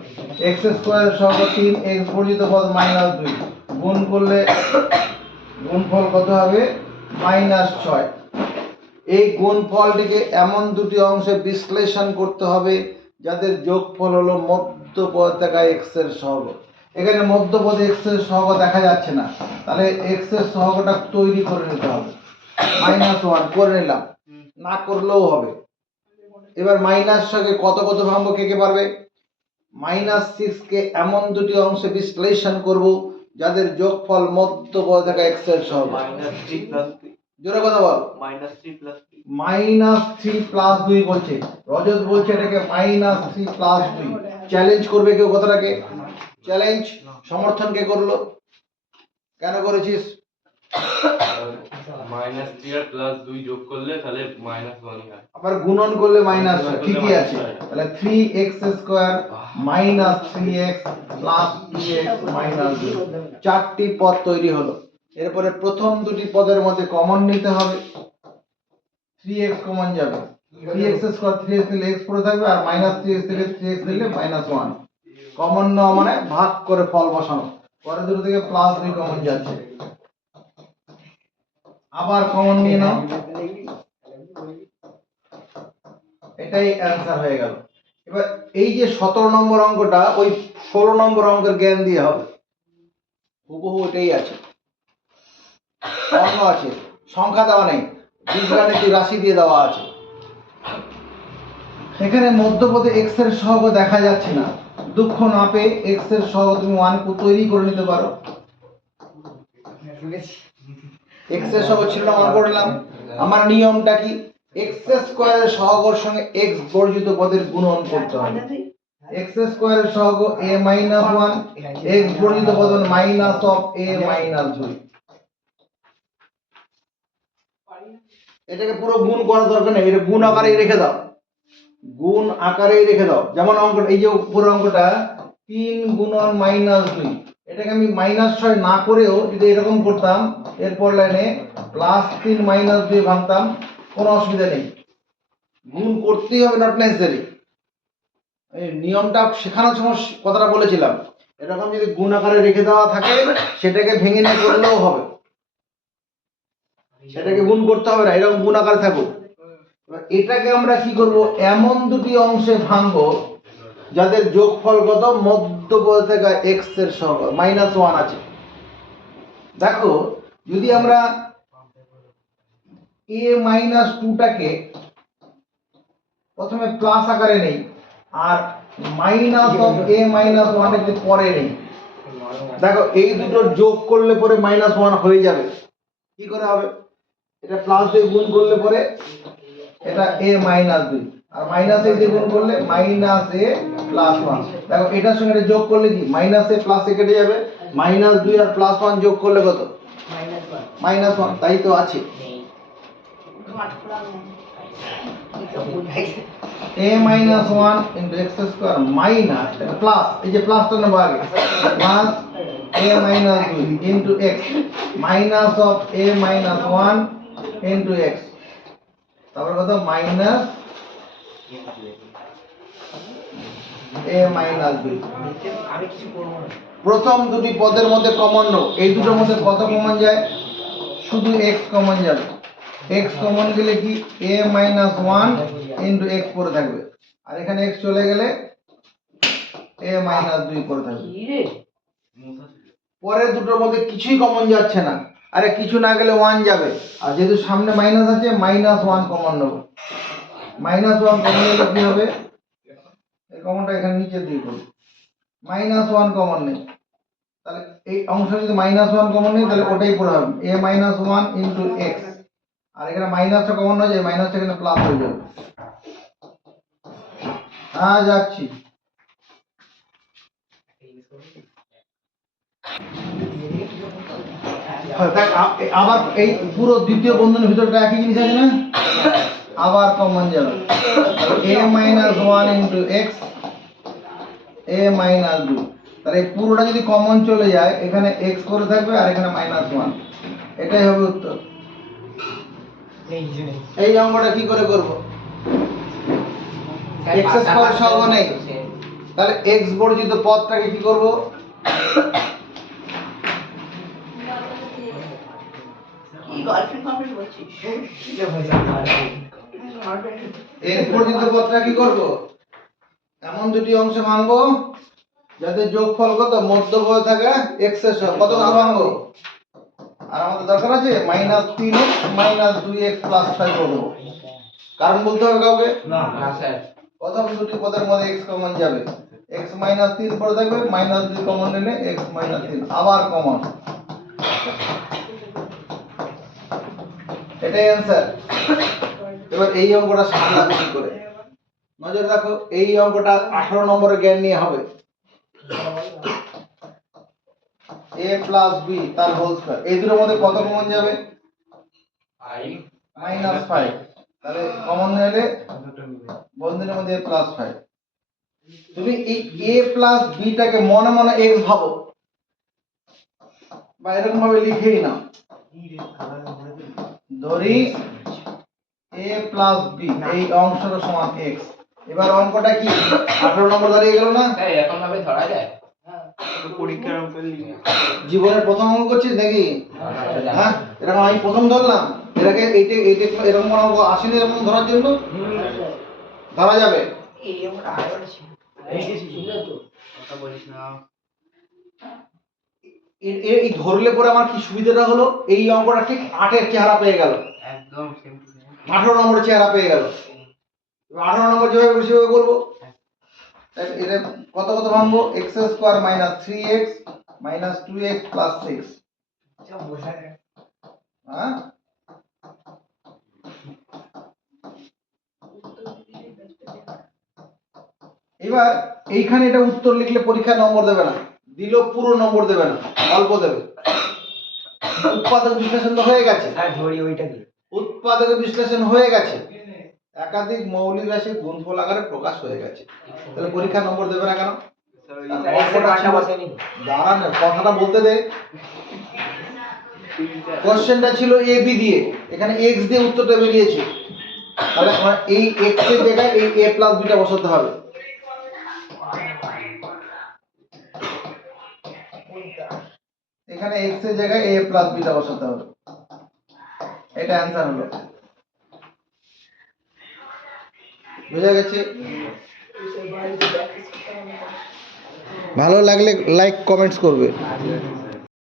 x স্কয়ারের সহগ 3 x বর্জিত পদ -2 গুণ করলে গুণফল কত হবে -6 এই গুণফলটিকে এমন দুটি অংশে বিশ্লেষণ করতে হবে যাদের যোগফল হলো মধ্যপদ থেকে x এর সহগ এখানে মধ্যপদে x এর সহগ দেখা যাচ্ছে না তাহলে x এর সহগটা তৈরি করে নিতে হবে -1 করে নিলাম না করলেও হবে এবার মাইনাস সঙ্গে কত কত ভাঙবো কে কে পারবে -6 কে এমন দুটি অংশে বিশ্লেষণ করব যাদের যোগফল মধ্যপদ থেকে x এর সহগ -3 + 2 জোরে কথা বল -3 + 2 -3 + 2 বলছে রজত বলছে এটাকে -3 + 2 চ্যালেঞ্জ করবে কেউ কথাটাকে চ্যালেঞ্জ সমর্থন কে করলো কেন করেছিস -3 আর +2 যোগ করলে তাহলে -1 হয় আবার গুণন করলে মাইনাস ঠিকই আছে তাহলে 3x² -3x + 2x - চারটি পদ তৈরি হলো এরপরে প্রথম দুটি পদের মধ্যে কমন নিতে হবে 3x কমন যাবে 3x² 3x দিলে x পড়ে থাকবে আর -3x দিলে 3x দিলে -1 কমন নেওয়া মানে ভাগ করে ফল বসানো পরে দুটো থেকে +2 কমন যাচ্ছে আবার কমন নিয়ে নাও এটাই অ্যানসার হয়ে গেল এবার এই যে 17 নম্বর অঙ্কটা ওই 16 নম্বর অঙ্কের জ্ঞান দিয়ে হবে হুবহু এটাই আছে অঙ্ক আছে সংখ্যা দেওয়া নেই বীজগাণিতিক রাশি দিয়ে দেওয়া আছে এখানে মধ্যপদে x এর সহগ দেখা যাচ্ছে না দুঃখ না পেয়ে x এর সহগ তুমি 1 তৈরি করে নিতে পারো x এর সহগ ছিল না 1 করলাম আমার নিয়মটা কি x স্কয়ারের সহগের সঙ্গে x বর্জিত পদের গুণন করতে হবে x স্কয়ারের সহগ a - 1 x বর্জিত পদ -a - 2 এটাকে পুরো গুণ করার দরকার নেই এটা গুণ আকারেই রেখে দাও গুণ আকারেই রেখে দাও যেমন অঙ্কটা এই যে পুরো অঙ্কটা 3 গুণন -2 এটাকে আমি -6 না করেও যদি এরকম করতাম এরপর লাইনে +3 - 2 ভাঙতাম কোনো অসুবিধা নেই গুণ করতেই হবে নট নেসেসারি এই নিয়মটা শেখানোর সময় কথাটা বলেছিলাম এরকম যদি গুণ আকারে রেখে দেওয়া থাকে সেটাকে ভেঙে নিয়ে করলেও হবে সেটাকে গুণ করতে হবে না এরকম গুণ আকারে থাকুক এবার এটাকে আমরা কি করব এমন দুটি অংশে ভাঙবো যাদের যোগফল কত মধ্যপদ থেকে x এর সহগ -1 আছে দেখো যদি আমরা এ মাইনাস টুটাকে প্রথমে প্লাস আকারে নেই আর minus of A minus one এর পরে নেই, দেখো এই দুটো যোগ করলে পরে মাইনাস ওয়ান হয়ে যাবে। কি করে হবে? এটা প্লাস দিয়ে গুণ করলে পরে এটা এ মাইনাস দুই, আর মাইনাস এ দিয়ে গুণ করলে মাইনাস এ প্লাস ওয়ান। দেখো এটার সঙ্গে এটা যোগ করলে কি মাইনাস এ প্লাস এ কেটে যাবে, মাইনাস দুই আর প্লাস ওয়ান যোগ করলে কত? Minus one. তাই তো আছে a minus 1 into x square minus plus, এই যে প্লাসটা নেব আগে, plus a minus 2 into x minus of a minus 1 into x, তারপর কত? Minus a minus 2। আমি কিছু করবো না। প্রথম দুটি পদের মধ্যে কমন নাও, এই দুটোর মধ্যে কত কমন যায়? শুধু x কমন যাবে। x কমন গেলে কি a minus 1 into x পড়ে থাকবে, আর এখানে x চলে গেলে a minus 2 পড়ে থাকবে। পরের দুটোর মধ্যে কিছুই কমন যাচ্ছে না, আরে কিছু না গেলে 1 যাবে, আর যেহেতু সামনে মাইনাস আছে মাইনাস 1 কমন নেব। মাইনাস 1 কমন নিলে কি হবে? এই কমনটা এখানে নিচে দিয়ে করব, মাইনাস 1 কমন নেই, তাহলে এই অংশ যদি মাইনাস 1 কমন নেই তাহলে ওটাই পড়ে হবে a minus 1 into x, আর এখানে মাইনাসটা কমন হয়ে যায়, মাইনাসটা এখানে প্লাস হয়ে যাবে। হ্যাঁ যাচ্ছি। আবার এই পুরো দ্বিতীয় বন্ধনের ভিতরটা একই জিনিস আছে না, আবার কমন যাবে a minus 1 into x a minus 2, তাহলে এই পুরোটা যদি কমন চলে যায় এখানে x করে থাকবে আর এখানে মাইনাস 1, এটাই হবে উত্তর। এই অঙ্কটা কি করে করব? x স্কয়ার সহগ নেই, তাহলে x বর্জিত পদটাকে কি করব? কি গার্লফ্রেন্ড কমপ্লিট করছিস? x বর্জিত পদটা কি করব? এমন দুটি অংশে ভাঙবো যাতে যোগফল কত? মধ্যপদে থাকে x এর সহগ। কত কত ভাঙবো? আর আমাদের দরকার আছে minus 3x minus 2x plus 5 করব। কারণ বলতে হবে কাউকে? না স্যার। প্রথম দুটি পদের মধ্যে x কমন যাবে, x মাইনাস 3 পড়ে থাকবে, মাইনাস 2 কমন নিলে x মাইনাস 3 আবার কমন, এটাই অ্যানসার। এবার এই অঙ্কটা সামলাবো কি করে? নজর রাখো, এই অঙ্কটা 18 নম্বরের জ্ঞান নিয়ে হবে। a প্লাস b তার হোল স্কয়ার, এই দুটোর মধ্যে কত কমন যাবে? মাইনাস 5, তাহলে কমন নিলে বন্ধনীর মধ্যে প্লাস 5। তুমি এই a প্লাস b টাকে মনে মনে x ভাবো বা এরকম ভাবে লিখেই নাও, ধরি a প্লাস b এই অংশটা সমান x। এবার অঙ্কটা কি 18 নম্বর দাঁড়িয়ে গেল না? এরকম ভাবে ধরা যায়? পরীক্ষার অঙ্ক লিখে জীবনের প্রথম অঙ্ক করছিস নাকি? হ্যাঁ, এরকম আমি প্রথম ধরলাম, এটাকে এইটা এরকম কোনো অঙ্ক আসেনি এরকম ধরার জন্য, ধরা যাবে। এই আমরা আগে ছিল। কথা বলিস না। এই ধরলে পরে আমার কি সুবিধাটা হলো? এই অঙ্কটা ঠিক 8 এর চেহারা পেয়ে গেল, একদম সেম টু সেম। 18 নম্বরের চেহারা পেয়ে গেল। 18 নম্বর যেভাবে খুশি সেভাবে করবো। এটা কত কত ভাঙবো? x square minus 3x minus 2x plus 6। হ্যাঁ, এবার এইখানে এটা উত্তর লিখলে পরীক্ষা নম্বর দেবে না, দিলেও পুরো নম্বর দেবে না, অল্প দেবে। উৎপাদক বিশ্লেষণ তো হয়ে গেছে, স্যার ধরি ওইটা দিয়ে। উৎপাদক বিশ্লেষণ হয়ে গেছে, একাধিক মৌলিক রাশির গুণফল আকারে প্রকাশ হয়ে গেছে, তাহলে পরীক্ষা নম্বর দেবে না কেন? দাঁড়ান, কথাটা বলতে দে। কোশ্চেনটা ছিল এ বি দিয়ে, এখানে এক্স দিয়ে উত্তরটা বেরিয়েছে, তাহলে আমরা এই এক্স এর জায়গায় এই a প্লাস বিটা বসাতে হবে। এখানে এক্স এর জায়গায় a প্লাস বিটা বসাতে হবে, এটা অ্যানসার হলো। বুঝা গেছে? ভালো লাগলে লাইক কমেন্টস করবে।